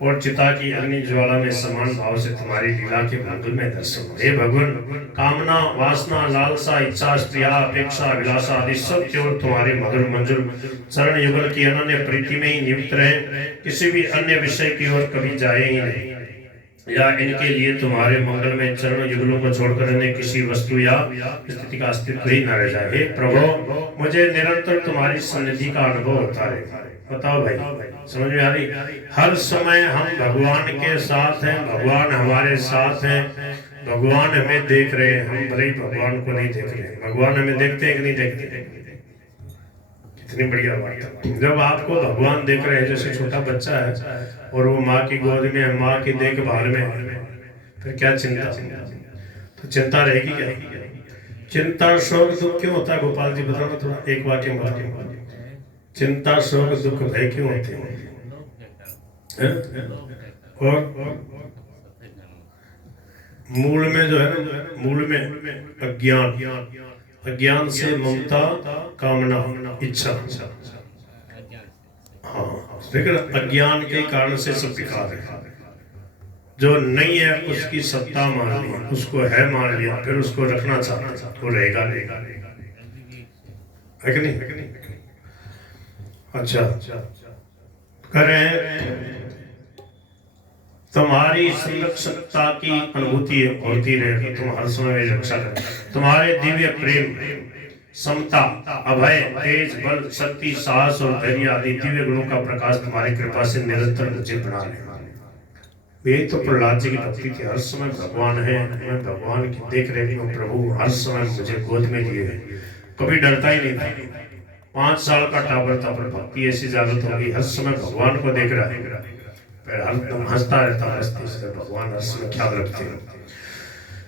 और चिता की अग्नि ज्वाला में समान भाव से तुम्हारी लीला के मंगल में दर्शन। हे भगवान, कामना, वासना, लालसा, इच्छा, स्त्रिया, अपेक्षा, अभिलाषा आदि सब केवल तुम्हारे मधुर मंजुल चरण युगल की अनन्य प्रीति में ही नियुक्त रहे, किसी भी अन्य विषय की ओर कभी जाए ही नहीं, या इनके लिए तुम्हारे मंगल में चरण युगलों को छोड़कर अन्य किसी वस्तु या स्थिति का अस्तित्व ही न रह जाए। हे प्रभु, मुझे निरंतर तुम्हारी सन्निधि का अनुभव होता रहे। बताओ भाई, समझ में आ रही? हर समय हम भगवान के साथ हैं, भगवान हमारे साथ हैं, भगवान हमें देख रहे हैं। हम भले ही भगवान को नहीं देख रहे, भगवान हमें देखते हैं कि नहीं देखते? कितनी बढ़िया बात है। जब आपको भगवान देख रहे हैं, जैसे छोटा बच्चा है और वो माँ की गोद में है, माँ की देखभाल में, फिर क्या चिंता? तो चिंता रहेगी क्या? चिंता शोक दुख क्यों होता है गोपाल जी, बताओ थोड़ा एक वाक्य में। चिंता शोक दुख भय क्यों होते हैं? और मूल में जो है ना, मूल में अज्ञान, अज्ञान से ममता, कामना, इच्छा। हाँ, लेकिन अज्ञान के कारण से सब विकार है। जो नहीं है उसकी सत्ता मान ली, उसको है मान लिया, फिर उसको रखना चाहता है, वो रहेगा है कि नहीं? अच्छा, कर रहे हैं तुम्हारी संरक्षकता की अनुभूति होती रहे, तुम हर समय मेरी रक्षा करें। तुम्हारे दिव्य प्रेम, समता, अभय, तेज, बल, शक्ति, साहस और धैर्य आदि दिव्य गुणों का प्रकाश तुम्हारी कृपा से निरंतर मुझे बना रहे। यही तो प्रहलाद जी की भक्ति थी। हर समय भगवान है, मैं भगवान की देख रही हूँ। प्रभु हर समय मुझे गोद में लिए, कभी डरता ही नहीं था। 5 साल का टाबर था, पर भक्ति ऐसी जागृत होगी, हर समय भगवान को देख रहा है, हंसता रहता, हंसते से भगवान हर समय ख्याल रखते हैं।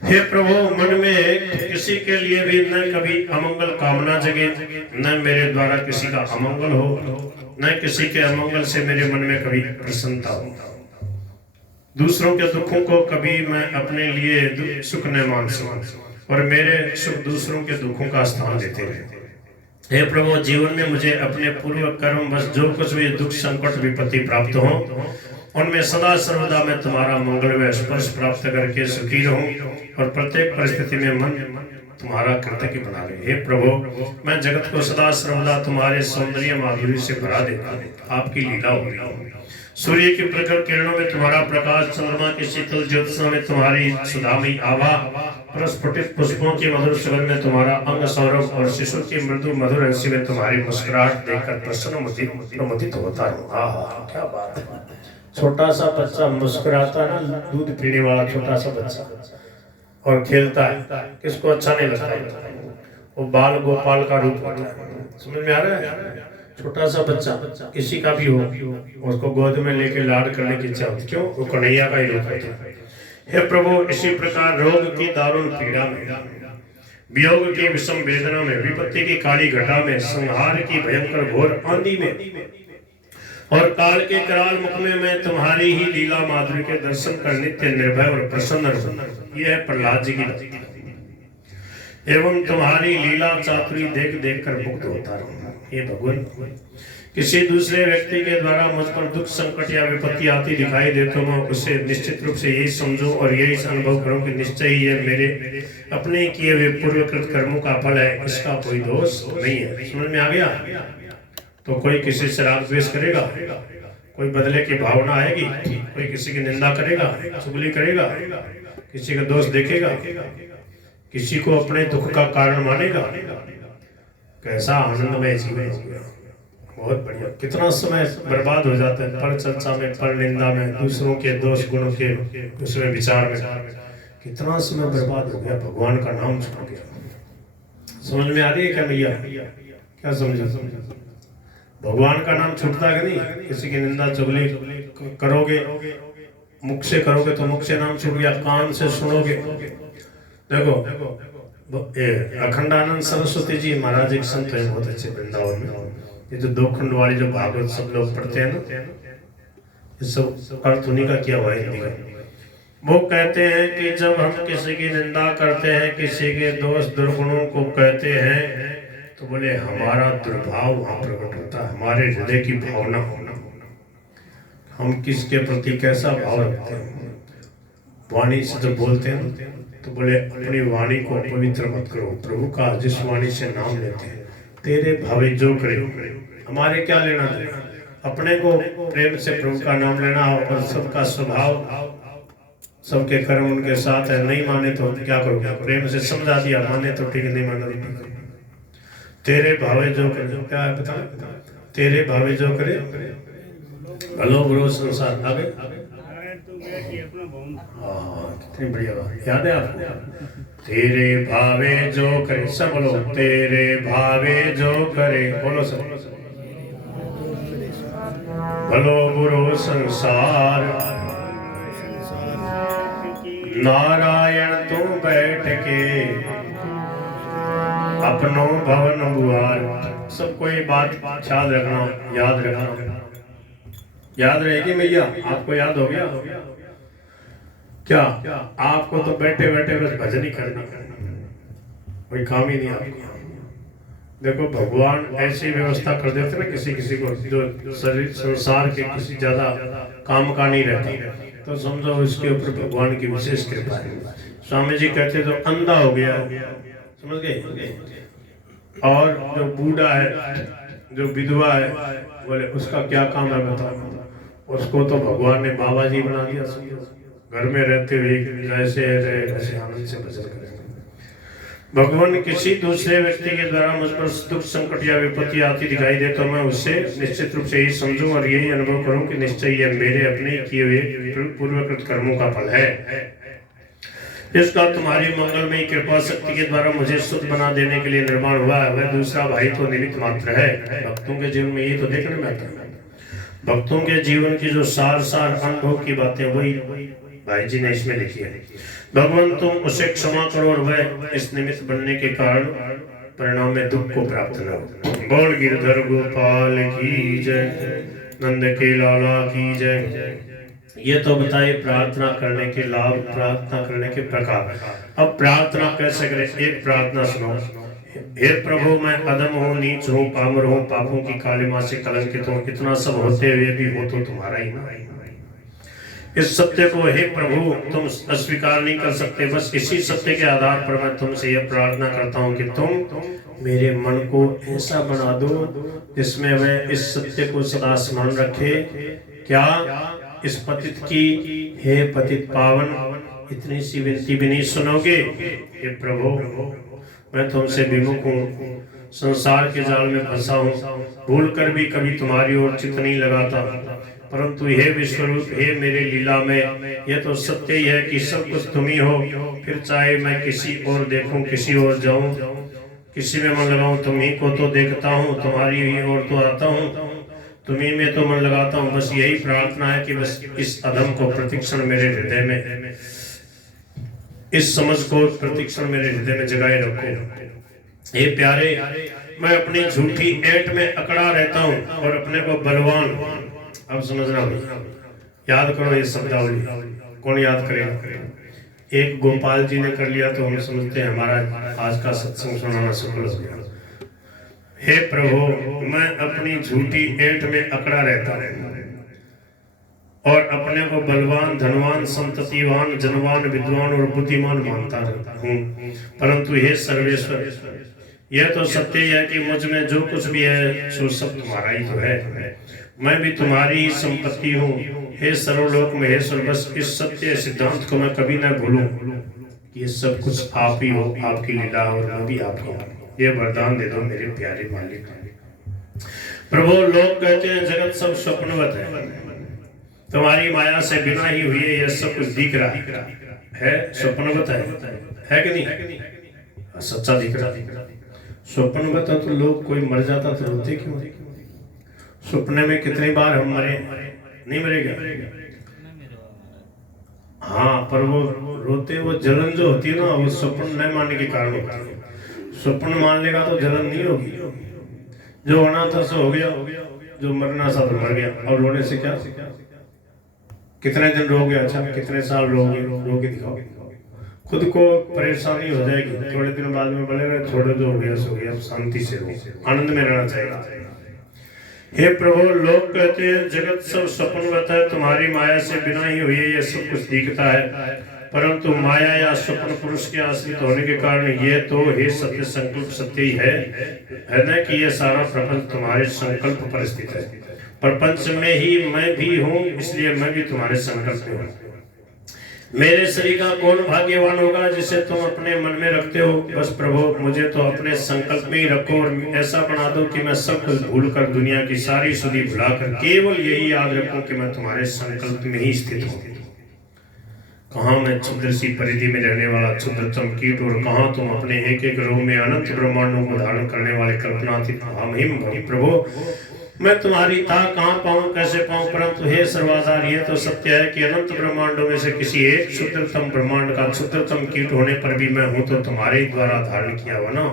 हे प्रभु, मन में किसी के लिए भी न कभी अमंगल कामना जगे, न मेरे द्वारा किसी का अमंगल हो, न किसी के अमंगल से मेरे मन में कभी प्रसन्नता हो। दूसरों के दुखों को कभी मैं अपने लिए सुख न मान सकूं और मेरे सुख दूसरों के दुखों का स्थान देते रहे। हे प्रभु, जीवन में मुझे अपने पूर्व कर्म बस जो कुछ भी दुख संकट विपत्ति प्राप्त हो, उनमें सदा सर्वदा मैं तुम्हारा मंगल व स्पर्श प्राप्त करके सुखी रहूं और प्रत्येक परिस्थिति में मन तुम्हारा कृतज्ञ बना रहे। हे प्रभु, मैं जगत को सदा सर्वदा तुम्हारे सौंदर्य माधुर्य से भरा देता हूं। आपकी लीला हो रही। सूर्य की प्रखर किरणों में तुम्हारा प्रकाश, चंद्रमा की शीतल ज्योत्सना में तुम्हारी सुधामयी आभा प्रस्फुटित पुष्पों की मधुर सुगंध में तुम्हारा अंग सौरभ और शिशु की मृदु मधुर हंसी में तुम्हारी मुस्कुराहट देखकर प्रमुदित होता हूँ। आहा, क्या बात है। छोटा सा बच्चा मुस्कुराता ना, दूध पीने वाला छोटा सा बच्चा, और खेलता है, किसको अच्छा नहीं लगता? वो बाल गोपाल का रूप होता है। समझ में आ रहा है? छोटा सा बच्चा किसी का भी हो, उसको गोद में लेके लाड करने की इच्छा होती। क्यों? वो कन्हैया का ही रूप होता है। हे प्रभु, इसी प्रकार रोग की दारुण पीड़ा में, वियोग की विषम वेदना में, विपत्ति की काली घटा में, संहार की भयंकर घोर आंधी में और काल के कराल मुख में मैं तुम्हारी ही लीला माधुरी के दर्शन कर नित्य निर्भय और प्रसन्न रहूं। यह है प्रहलाद जी की एवं तुम्हारी लीला चातुरी देख देख कर मुक्त होता रहूं। ये भगवान, किसी दूसरे व्यक्ति के द्वारा मुझ पर दुख संकट या विपत्ति आती दिखाई दे तो मैं उसे निश्चित रूप से यही समझूं और यही अनुभव करूं कि निश्चय ही ये मेरे अपने किए हुए पूर्वकृत कर्मों का फल है, इसका कोई दोष नहीं है। समझ में आ गया? तो कोई किसी से राग द्वेष करेगा, कोई बदले की भावना आएगी, कोई किसी की निंदा करेगा, चुगली करेगा, किसी का दोष देखेगा, किसी को अपने दुख का कारण मानेगा। कैसा आनंदमय जीवन हो गया, बहुत बढ़िया। कितना समय बर्बाद हो जाता है पर चर्चा में, पर निंदा में, दूसरों के दोष गुणों के उसमें विचार में, कितना समय बर्बाद हो गया भगवान का नाम छोड़ गया। समझ में आ रही है क्या भैया? क्या समझे? भगवान का नाम छूटता है कि नहीं? किसी की निंदा चुगली करोगे, मुख से करोगे तो मुख से नाम छूट गया, कान से सुनोगे। देखो अखंडानंद सरस्वती जी महाराज एक संत है बहुत अच्छे वृंदावन में। ये जो दो खंड वाली जो भागवत सब लोग पढ़ते हैं ना, ये सब अर्थ उन्हीं का किया हुआ हिंदी का। वो कहते हैं कि जब हम किसी की निंदा करते हैं, किसी के दोष दुर्गुणों को कहते हैं, तो बोले हमारा दुर्भाव वहां प्रकट होता है, हमारे हृदय की भावना होना, हम किसके प्रति कैसा भाव रखते हैं। वाणी से जब बोलते हैं तो बोले अपनी वाणी को पवित्र मत करो, प्रभु का जिस वाणी से नाम लेते हैं तेरे भावे जो करे। हमारे क्या लेना देना, अपने को प्रेम से प्रभु का नाम लेना, और सबका स्वभाव सबके कर्म उनके साथ है। नहीं माने तो क्या करोगे? प्रेम से समझा दिया, माने तो ठीक, नहीं माने तो तेरे भावे जो करे। क्या है पता? तेरे भावे जो करे भलो बुरो संसार। आगे कितनी बढ़िया बात याद है आपको? तेरे भावे जो करे, सब बोलो तेरे भावे जो करे, बोलो सब, भलो बुरो संसार, नारायण तू बैठ के अपनो भवन बुआर। सबको ये बात ख्याल रखना, याद रखना। याद रहेगी भैया? आपको याद हो गया क्या? आपको तो बैठे बैठे बस भजन ही करना, कोई काम ही नहीं आपको। देखो भगवान ऐसी व्यवस्था कर देते ना किसी किसी को, जो शरीर संसार के किसी ज्यादा काम का नहीं रहता, तो समझो इसके ऊपर भगवान की विशेष कृपा है। स्वामी जी कहते तो अंधा हो गया, समझ गए, और जो बूढ़ा है, जो विधवा है, बोले उसका क्या काम है बताओ। उसको तो भगवान ने बाबा जी बना दिया, घर में रहते हुए जैसे ऐसे आनंद से भजन करेंगे। भगवान किसी दूसरे व्यक्ति के द्वारा मुझ पर दुख संकट या विपत्ति आती दिखाई दे तो मैं उससे निश्चित रूप से यही समझूं और यही अनुभव करूं कि निश्चय यह मेरे अपने किए हुए पूर्वकृत कर्मों का फल है। इसका तुम्हारी मंगलमयी कृपा शक्ति के द्वारा मुझे शुद्ध बना देने के लिए निर्माण हुआ है। वह दूसरा भाई तो निमित्त मात्र है। भक्तों के जीवन में यही तो देखने में आता है। भक्तों के जीवन की जो सार अनुभव की बातें वही भाई जी ने इसमें लिखी है। भगवान तुम उसे क्षमा करो और वह इस निमित्त बनने के कारण परिणाम में दुख को प्राप्त न हो। बोल गिरधर गोपाल की जय, नंद के लाला की जय। ये तो बताइए प्रार्थना करने के लाभ, प्रार्थना करने के प्रकार। अब प्रार्थना कैसे करें? एक प्रार्थना सुनो। हे प्रभु मैं अधम हूँ, नीच हूँ, पामर हूँ, पापों की कालिमा से कलंकित हूँ। इतना सब होते हुए भी हो तो तुम्हारा ही ना। इस सत्य को हे प्रभु तुम अस्वीकार नहीं कर सकते। बस इसी सत्य के आधार पर मैं तुमसे यह प्रार्थना करता हूँ कि तुम मेरे मन को ऐसा बना दो जिसमें वह इस सत्य को सदा स्मरण रखे। क्या? इस पतित की, हे पतित पावन, इतनी सी विनती भी नहीं सुनोगे? हे प्रभु, मैं तुमसे विमुख हूँ, संसार के जाल में फंसा हूँ, भूल कर भी कभी तुम्हारी ओर चित्त नहीं लगाता। परंतु हे विश्वरूप, हे मेरे लीला में, यह तो सत्य ही है कि सब कुछ तुम ही हो। फिर चाहे मैं किसी और देखूं, किसी और जाऊं, किसी में मन लगाऊं, तुम्ही को तो देखता हूं, तुम्हारी ही ओर तो आता हूं, तुम्ही में तो मन लगाता हूं। बस यही प्रार्थना है कि बस इस अधम को प्रतिक्षण मेरे हृदय में, इस समझ को प्रतिक्षण मेरे हृदय में जगाए रखो। हे प्यारे, मैं अपनी झूठी ऐंठ में अकड़ा रहता हूं और अपने को बलवान, अब समझना भाई, याद करो ये शब्दावली। कौन याद करेगा? एक गोपाल जी ने कर लिया तो हम समझते हैं हमारा आज का सत्संग सुनाना सफल हो गया। हे प्रभु, मैं अपनी झूठी ऐंठ में अकड़ा रहता हूं और अपने को बलवान, धनवान, संततिवान, जनवान, विद्वान और बुद्धिमान मानता रहता हूं। परंतु हे सर्वेश्वर, यह तो सत्य है कि मुझ में जो कुछ भी है सो सब तुम्हारा ही तो है। मैं भी तुम्हारी ही संपत्ति हूँ। हे सर्वलोक महेश्वर, बस इस सत्य सिद्धांत को मैं कभी न भूलूं कि ये सब कुछ आप ही हो, आपकी लीला और मैं भी आपका हूँ। ये वरदान दे दो मेरे प्यारे मालिक। प्रभु, लोग कहते हैं जगत सब स्वप्नवत है, तुम्हारी माया से बिना ही हुई यह सब कुछ दिख रहा है, स्वप्नवत है कि नहीं? सच्चा दिख रहा। स्वप्नवत है तो लोग कोई मर जाता तो रोते क्यों? सपने में कितनी बार हम मरे, नहीं मरेगा? हाँ, पर वो रोते, वो जलन जो होती है ना, वो स्वप्न नहीं मानने के कारण होता है। स्वप्न मान लेगा तो जलन नहीं होगी। जो होना था सो हो गया, जो मरना था तो मर गया। और रोने से क्या? कितने दिन रोगे? अच्छा, कितने साल रोगे? रो के दिखाओ, खुद को परेशानी हो जाएगी। थोड़े दिन बाद में बोलेगा थोड़े जो हो गया सो गया, शांति से रो, आनंद में रहना चाहिए। हे प्रभु, लोग कहते हैं जगत सब स्वप्नवत है, तुम्हारी माया से बिना ही हुई यह सब कुछ दिखता है। परंतु माया या स्वप्न पुरुष के आश्रित होने के कारण ये तो हे सत्य संकल्प सत्य ही है ना कि यह सारा प्रपंच तुम्हारे संकल्प पर स्थित है। प्रपंच में ही मैं भी हूँ, इसलिए मैं भी तुम्हारे संकल्प में हूँ। मेरे शरीर का कौन भाग्यवान होगा जिसे तुम अपने मन में रखते हो? बस प्रभु, मुझे तो अपने संकल्प में ही रखो और ऐसा बना दो कि मैं सब कुछ भूलकर, दुनिया की सारी सुधि भुलाकर केवल यही याद रखूं कि मैं तुम्हारे संकल्प में ही स्थित हूँ। कहाँ मैं क्षुद्र सी परिधि में रहने वाला क्षुद्रतम कीट, और कहाँ तुम अपने एक एक रोग में अनंत ब्रह्मांडों को धारण करने वाले कल्पनातीत महामहिम प्रभु। मैं तुम्हारी था कहाँ पाऊं, कैसे पाऊं? परंतु हे सर्वाधार, यह तो सत्य है कि अनंत ब्रह्मांडों में से किसी एक क्षुद्रतम ब्रह्मांड का क्षुद्रतम कीट होने पर भी मैं हूं तो तुम्हारे ही द्वारा धारण किया हुआ ना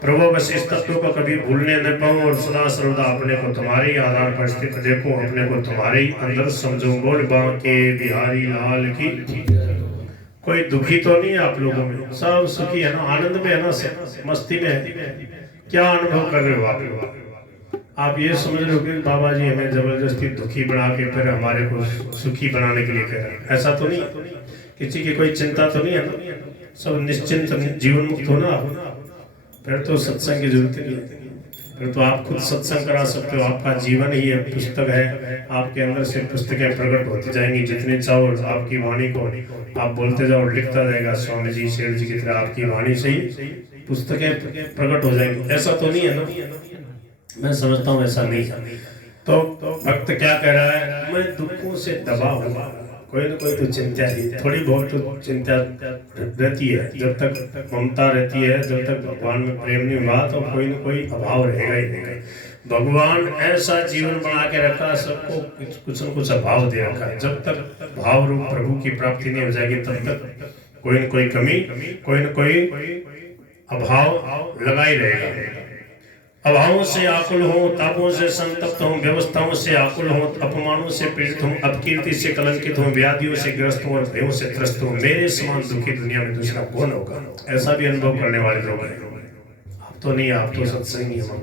प्रभु। बस इस तत्व को कभी भूलने न पाऊं और सदा सर्वदा अपने को तुम्हारे ही आधार पर स्थित देखूं, अपने को तुम्हारे ही अंदर समझूं। बोल बांके बिहारी लाल की। कोई दुखी तो नहीं है आप लोगों में? सब सुखी है ना, आनंद में है ना, मस्ती में है। क्या अनुभव कर रहे हो आप लोग? आप ये समझ रहे हो कि बाबा जी हमें जबरदस्ती दुखी बना के फिर हमारे को सुखी बनाने के लिए कह रहे हैं? ऐसा तो नहीं, किसी की कोई चिंता तो नहीं है ना, सब निश्चिंत जीवन मुक्त हो ना। फिर तो सत्संग की जरूरत नहीं है, फिर तो आप खुद सत्संग करा सकते हो। आपका जीवन ही है, पुस्तक है, आपके अंदर से पुस्तकें प्रकट होती जाएंगी। जितने चाहो आपकी वाणी को आप बोलते जाओ, लिखता जाएगा। स्वामी जी, शेर जी की तरह आपकी वाणी से ही पुस्तकें प्रकट हो जाएंगी। ऐसा तो नहीं है ना? मैं समझता हूँ ऐसा नहीं है। तो भक्त क्या कह रहा है? मैं दुखों से दबा हुआ, कोई ना कोई तो चिंता ही, थोड़ी बहुत तो चिंता रहती है। जब तक ममता रहती है, जब तक भगवान में प्रेम नहीं हुआ तो कोई ना कोई अभाव रहेगा ही रहेगा। भगवान ऐसा जीवन बना के रखा, सबको कुछ न कुछ अभाव दे रखा है। जब तक भाव रूप प्रभु की प्राप्ति नहीं हो जाएगी तब तक कोई न कोई कमी, कोई न कोई अभाव लगा ही रहेगा। अभावों से आकुल हूँ, तापों से संतप्त हूँ, व्यवस्थाओं से आकुल हूँ, अपमानों से पीड़ित हूँ, अपकीर्ति से कलंकित हूँ, व्याधियों से ग्रस्त हूँ और भयों से त्रस्त हूँ। मेरे समान दुखी दुनिया में दूसरा कौन होगा? ऐसा भी अनुभव करने वाले लोग हैं। आप तो नहीं, आप तो सत्संगी हैं।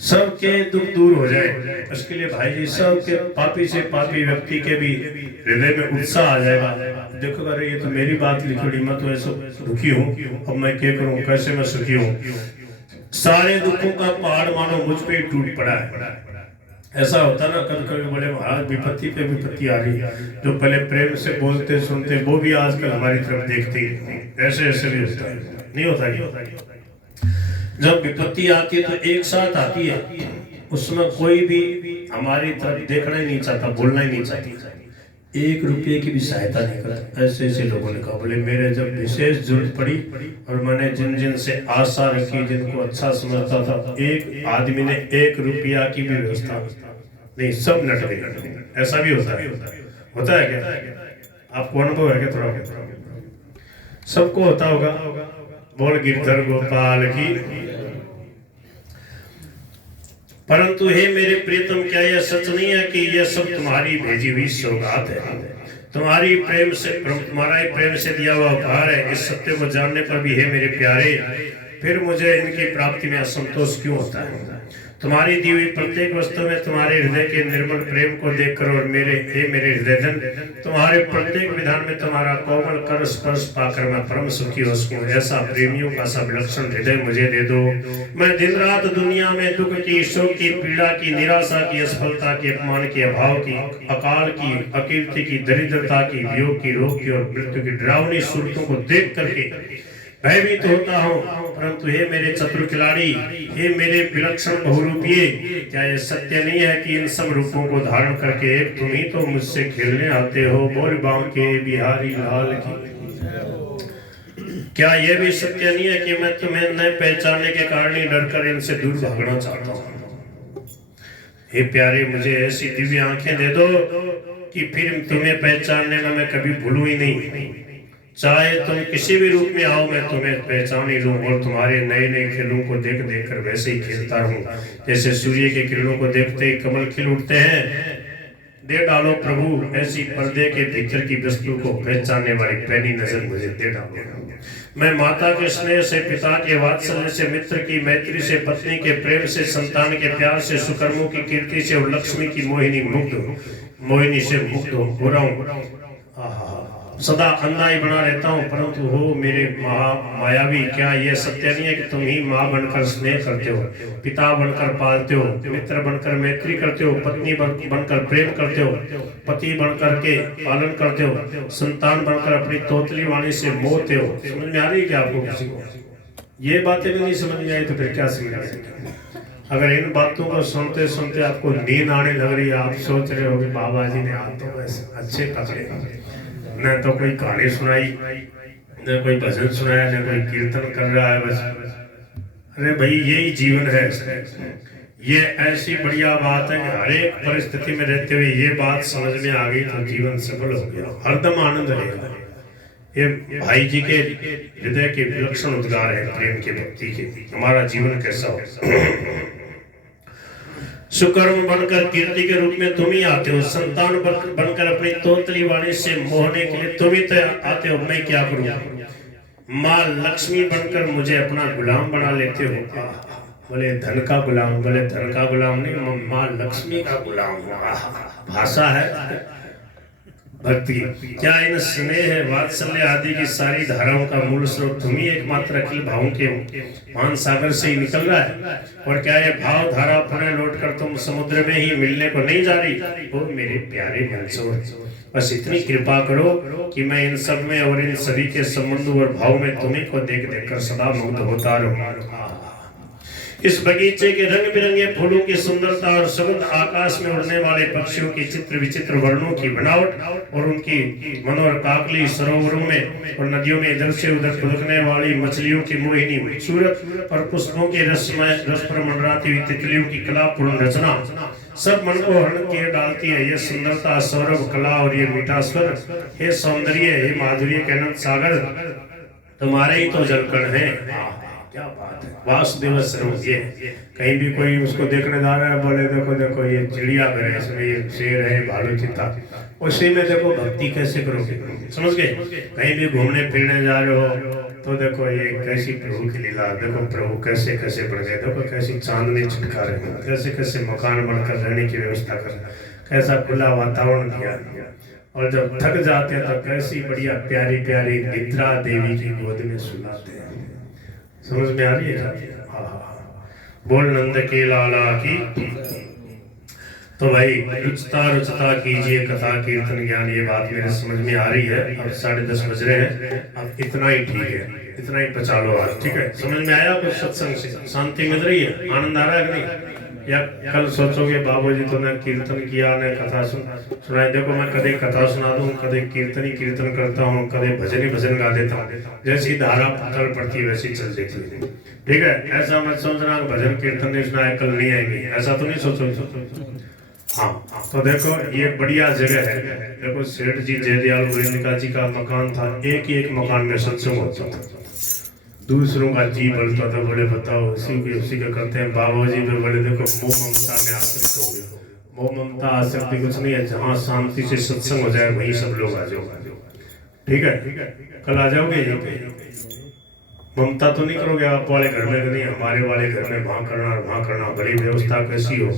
सबके दुख दूर हो जाए उसके लिए भाई जी, सबके पापी से पापी व्यक्ति के भी हृदय में उत्साह आ जाएगा। देखो अरे ये तो मेरी बात लिखी, मैं तो ऐसा दुखी हूँ, अब मैं क्या करूँ, कैसे मैं सुखी हूँ? सारे दुखों का पहाड़ मानो मुझ पे टूट पड़ा ऐसा होता ना, कभी कभी बोले महाराज विपत्ति पे विपत्ति आ रही, जो पहले प्रेम से बोलते सुनते वो भी आजकल हमारी तरफ देखते ही नहीं। ऐसे ऐसे भी होता है, नहीं होता नहीं। जब विपत्ति आती है तो एक साथ आती है, उसमें कोई भी हमारी तरफ देखना ही नहीं चाहता, बोलना ही नहीं चाहता, 1 रुपये की भी सहायता नहीं करता। ऐसे ऐसे लोगों ने कहा, बोले मेरे जब विशेष जरूरत पड़ी और मैंने जिन जिन से आशा रखी, जिनको अच्छा समझता था, एक आदमी ने 1 रुपया की भी व्यवस्था नहीं, सब नट गए। ऐसा भी होता है, होता है क्या? आपको अनुभव है क्या? थोड़ा सबको होता होगा। बोल गिरधर गोपाल की। परंतु हे मेरे प्रीतम, क्या यह सच नहीं है कि यह सब तुम्हारी भेजी हुई सौगात है, तुम्हारी प्रेम से, तुम्हारा ही प्रेम से दिया हुआ उपहार है। इस सत्य को जानने पर भी हे मेरे प्यारे, फिर मुझे इनकी प्राप्ति में असंतोष क्यों होता है? तुम्हारी दी हुई प्रत्येक वस्तु में तुम्हारे हृदय के निर्मल प्रेम को देखकर और मेरे हृदयधन, तुम्हारे प्रत्येक विधान में तुम्हारा कोमल कर स्पर्श पाकर मैं परम सुखी हो सकूं। ऐसा प्रेमियों का सा विलक्षण हृदय मुझे दे दो। मैं दिन रात दुनिया में दुख की, शोक की, पीड़ा की, निराशा की, असफलता की, अपमान की, अभाव की, अकाल की, अकीर्ति की, दरिद्रता की, वियोग की, रोग की और मृत्यु की डरावनी सूरतों को देख करके भयभीत होता हूँ। परंतु हे मेरे चतुर खिलाड़ी, हे मेरे विलक्षण बहुरूपिये, क्या यह सत्य नहीं है कि इन सब रूपों को धारण करके एक तुम ही तो मुझसे खेलने आते हो? बोल बांके बिहारी लाल की। क्या यह भी सत्य नहीं है कि मैं तुम्हें न पहचानने के कारण ही डरकर इनसे दूर भागना चाहता हूँ? हे प्यारे, मुझे ऐसी दिव्य आंखें दे दो कि फिर तुम्हें पहचानने में मैं कभी भूलूं ही नहीं। चाहे तुम किसी भी रूप में आओ, मैं तुम्हें पहचान ही लूं और तुम्हारे नए नए खेलों को देख देख कर वैसे ही खेलता हूँ, जैसे सूर्य के किरणों को देखते ही कमल खिल उठते हैं। दे डालो प्रभु ऐसी पर्दे के भीतर की वस्तु को पहचानने वाली पैनी नजर मुझे दे डालो। मैं माता के स्नेह से, पिता के वात्सल्य से, मित्र की मैत्री से, पत्नी के प्रेम से, संतान के प्यार से, सुकर्मों की कीर्ति से और लक्ष्मी की मोहिनी से मुक्त हो रहा हूँ। सदा अंधा ही बना रहता हूँ। परंतु हो मेरे मायावी, क्या यह सत्य नहीं है कि तुम ही माँ बनकर स्नेह करते हो, पिता बनकर पालते हो, मित्र बनकर मैत्री करते हो, पत्नी बनकर प्रेम करते हो, पति बनकर के पालन करते हो, संतान बनकर अपनी तोतली वाणी से मोहते हो। समझ में आ रही है क्या आपको? किसी को ये बातें भी नहीं समझ में आई तो फिर क्या समझ में? अगर इन बातों को सुनते सुनते आपको नींद आने लग रही है, आप सोच रहे हो कि बाबा जी ने आप तो अच्छे पकड़े, न तो कोई कहानी सुनाई, न कोई भजन सुनाया, न कोई कीर्तन कर रहा है, बस अरे भाई यही जीवन है। ये ऐसी बढ़िया बात है कि हर एक परिस्थिति में रहते हुए ये बात समझ में आ गई तो जीवन सफल हो गया, हरदम आनंद रहेगा। ये भाई जी के हृदय के विलक्षण उद्गार है प्रेम के, भक्ति के। हमारा जीवन कैसा हो? सुकर्म बनकर कीर्ति के रूप में तुम ही आते हो, संतान बनकर अपनी तोतली वाणी से मोहने के लिए तुम ही तो आते हो। मैं क्या करूं? माँ लक्ष्मी बनकर मुझे अपना गुलाम बना लेते हो। बोले धन का गुलाम? बोले धन का गुलाम नहीं, माँ लक्ष्मी का गुलाम। भाषा है भक्ति। क्या इन स्नेह वात्सल्य आदि की सारी धाराओं का मूल स्रोत तुम ही एकमात्र अखिल भावों के मान सागर से ही निकल रहा है? और क्या ये भाव धारा पुनः लौट कर तुम समुद्र में ही मिलने को नहीं जा रही? ओ मेरे प्यारे मंसूर, बस इतनी कृपा करो कि मैं इन सब में और इन सभी के संबंध और भाव में तुम्ही को देख देख कर सदा मुग्ध होता रहूं। इस बगीचे के रंग बिरंगे फूलों की सुंदरता और सुगंध, आकाश में उड़ने वाले पक्षियों की चित्र विचित्र वर्णों की बनावट और उनकी मनोहर काकली सरोवरों में और नदियों में इधर से उधर फुदकने वाली मछलियों की मोहिनी सूरत और पुष्पों के रस पर मंडराती हुई तितलियों की कलापूर्ण रचना सब मन को हरण किए डालती है। ये सुंदरता, सौरभ, कला और ये मीठा स्वर, हे सौंदर्य, हे माधुर्य के अनंत सागर तुम्हारे ही तो जलकण है। क्या बात है! वासुदेव सर्वज्ञ। कहीं भी कोई उसको देखने जा रहा है, बोले देखो देखो ये चिड़िया घर है, इसमें ये शेर है, भालू चिता, उसी में देखो भक्ति कैसे करोगे? समझ गए? कहीं भी घूमने फिरने जा रहे हो तो देखो ये कैसी प्रभु की लीला, देखो प्रभु कैसे कैसे बढ़ गए, देखो कैसी चांदनी छिटका रहे, कैसे कैसे मकान बनकर रहने की व्यवस्था कर, कैसा खुला वातावरण दिया, और जब थक जाते हैं तो कैसी बढ़िया प्यारी प्यारी निद्रा देवी की गोद में सुलाते हैं। समझ में आ रही है? बोल नंद के लाला की। तो भाई रुचता रुचता कीजिए कथा कीर्तन ज्ञान, ये बात मेरे समझ में आ रही है। अब 10:30 बज रहे हैं, अब इतना ही ठीक है, इतना ही पचा लो आज, ठीक है। समझ में आया आपको? सत्संग से शांति मिल रही है, आनंद आ रहा है कि नहीं? या कल सोचोगे बाबूजी तो ने कीर्तन किया, ने कथा सुनाई। देखो मैं कदे कथा सुना दूं, कदे कीर्तन ही कीर्तन करता हूँ, कदे भजन ही भजन गा देता हूँ। जैसी धारा पत्थर पड़ती है वैसी चल देती है, ठीक है। ऐसा मत सोचना भजन कीर्तन नहीं सुनाया कल नहीं आएंगे, ऐसा तो नहीं सोचो। हाँ, तो देखो ये बढ़िया जगह है। देखो सेठ जी जयदयाल गोविंद जी का मकान था, एक ही एक मकान में सत्संग होता था। दूसरों का जी बोलता था, बोले बताओ उसी का करते हैं। बाबा जी पे बोले देखो मोह ममता में आसक्त हो गए। मोह ममता आसक्ति कुछ नहीं है, जहाँ शांति से सत्संग हो जाए वहीं सब लोग आ जाओ, ठीक है। कल आ जाओगे यहीं पे। ममता तो नहीं करोगे आप वाले घर में, नहीं हमारे वाले घर में वहाँ करना बड़ी व्यवस्था कैसी हो,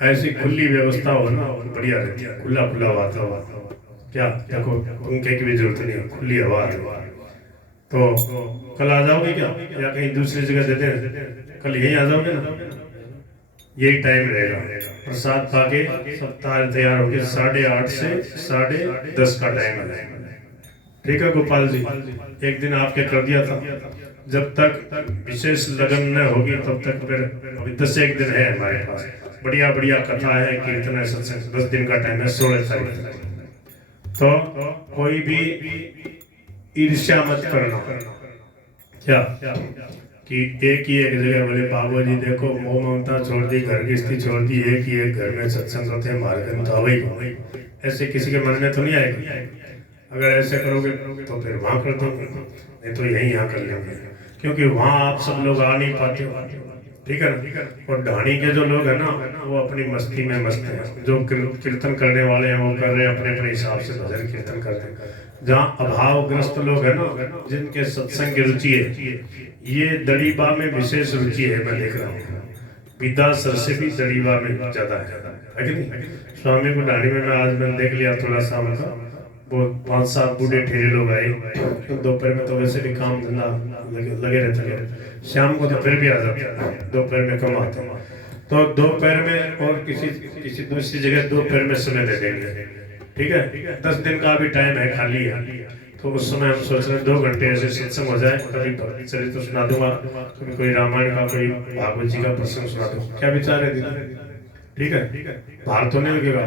ऐसी खुली व्यवस्था हो ना बढ़िया रहती है। खुला वातावरण, क्या देखो पंखे की भी जरूरत नहीं, खुली हवा है। तो कल आ जाओगे क्या, या कहीं दूसरी जगह देते हैं? कल यहीं आ जाओगे ना, यही टाइम रहेगा। प्रसाद पाके सब तैयार होके 8:30 से 10:30 का टाइम है, ठीक है गोपाल जी। एक दिन आपके कर दिया था, जब तक विशेष लगन न होगी तब तक फिर अभी 10 दिन है हमारे पास। बढ़िया बढ़िया कथा है, कीर्तन है, सत्संग। 10 दिन का टाइम है, 16 तारीख तक। तो कोई भी ईर्ष्या मत करना, क्या कि एक ही एक जगह बोले बाबू जी देखो मोह ममता छोड़ दी, घर की स्थिति छोड़ दी, एक ही एक घर में सत्संग होते हैं, मार्ग तो वही। ऐसे किसी के मन में तो नहीं आएगी। अगर ऐसे करोगे तो फिर वहाँ कर दोगे, नहीं तो यहीं यहाँ कर लेंगे, क्योंकि वहाँ आप सब लोग आ नहीं पाते, ठीक है ना। और ढाणी के जो लोग हैं ना वो अपनी मस्ती में मस्त हैं, जो कीर्तन करने वाले हैं वो कर रहे हैं अपने अपने हिसाब से भजन कीर्तन कर रहे हैं। जहाँ अभावग्रस्त लोग हैं ना, जिनके सत्संग की रुचि है, ये दड़ीबा में विशेष रुचि है। मैं देख रहा हूँ विद्या सर से भी दड़ीबा में ज्यादा है कि नहीं। स्वामी को ढाणी में मैं आज मैंने देख लिया थोड़ा सा, उनका वो 5-7 बूढ़े ठेरे लोग आए। दोपहर में तो वैसे भी काम धंधा लगे रहते हैं, शाम को तो फिर भी आ जाते, दोपहर में कम आते हैं। तो दोपहर में और किसी दूसरी जगह दोपहर में समय दे देंगे, ठीक है। 10 दिन का भी टाइम है, खाली है। तो उस समय हम सोच रहे हैं 2 घंटे ऐसे सत्संग हो जाए। कभी भक्ति चरित्र तो सुना दूंगा, कभी कोई रामायण का, कोई भागवत जी का प्रसंग सुना दूंगा। क्या विचार है दीदी? ठीक है, बाहर तो नहीं लगेगा।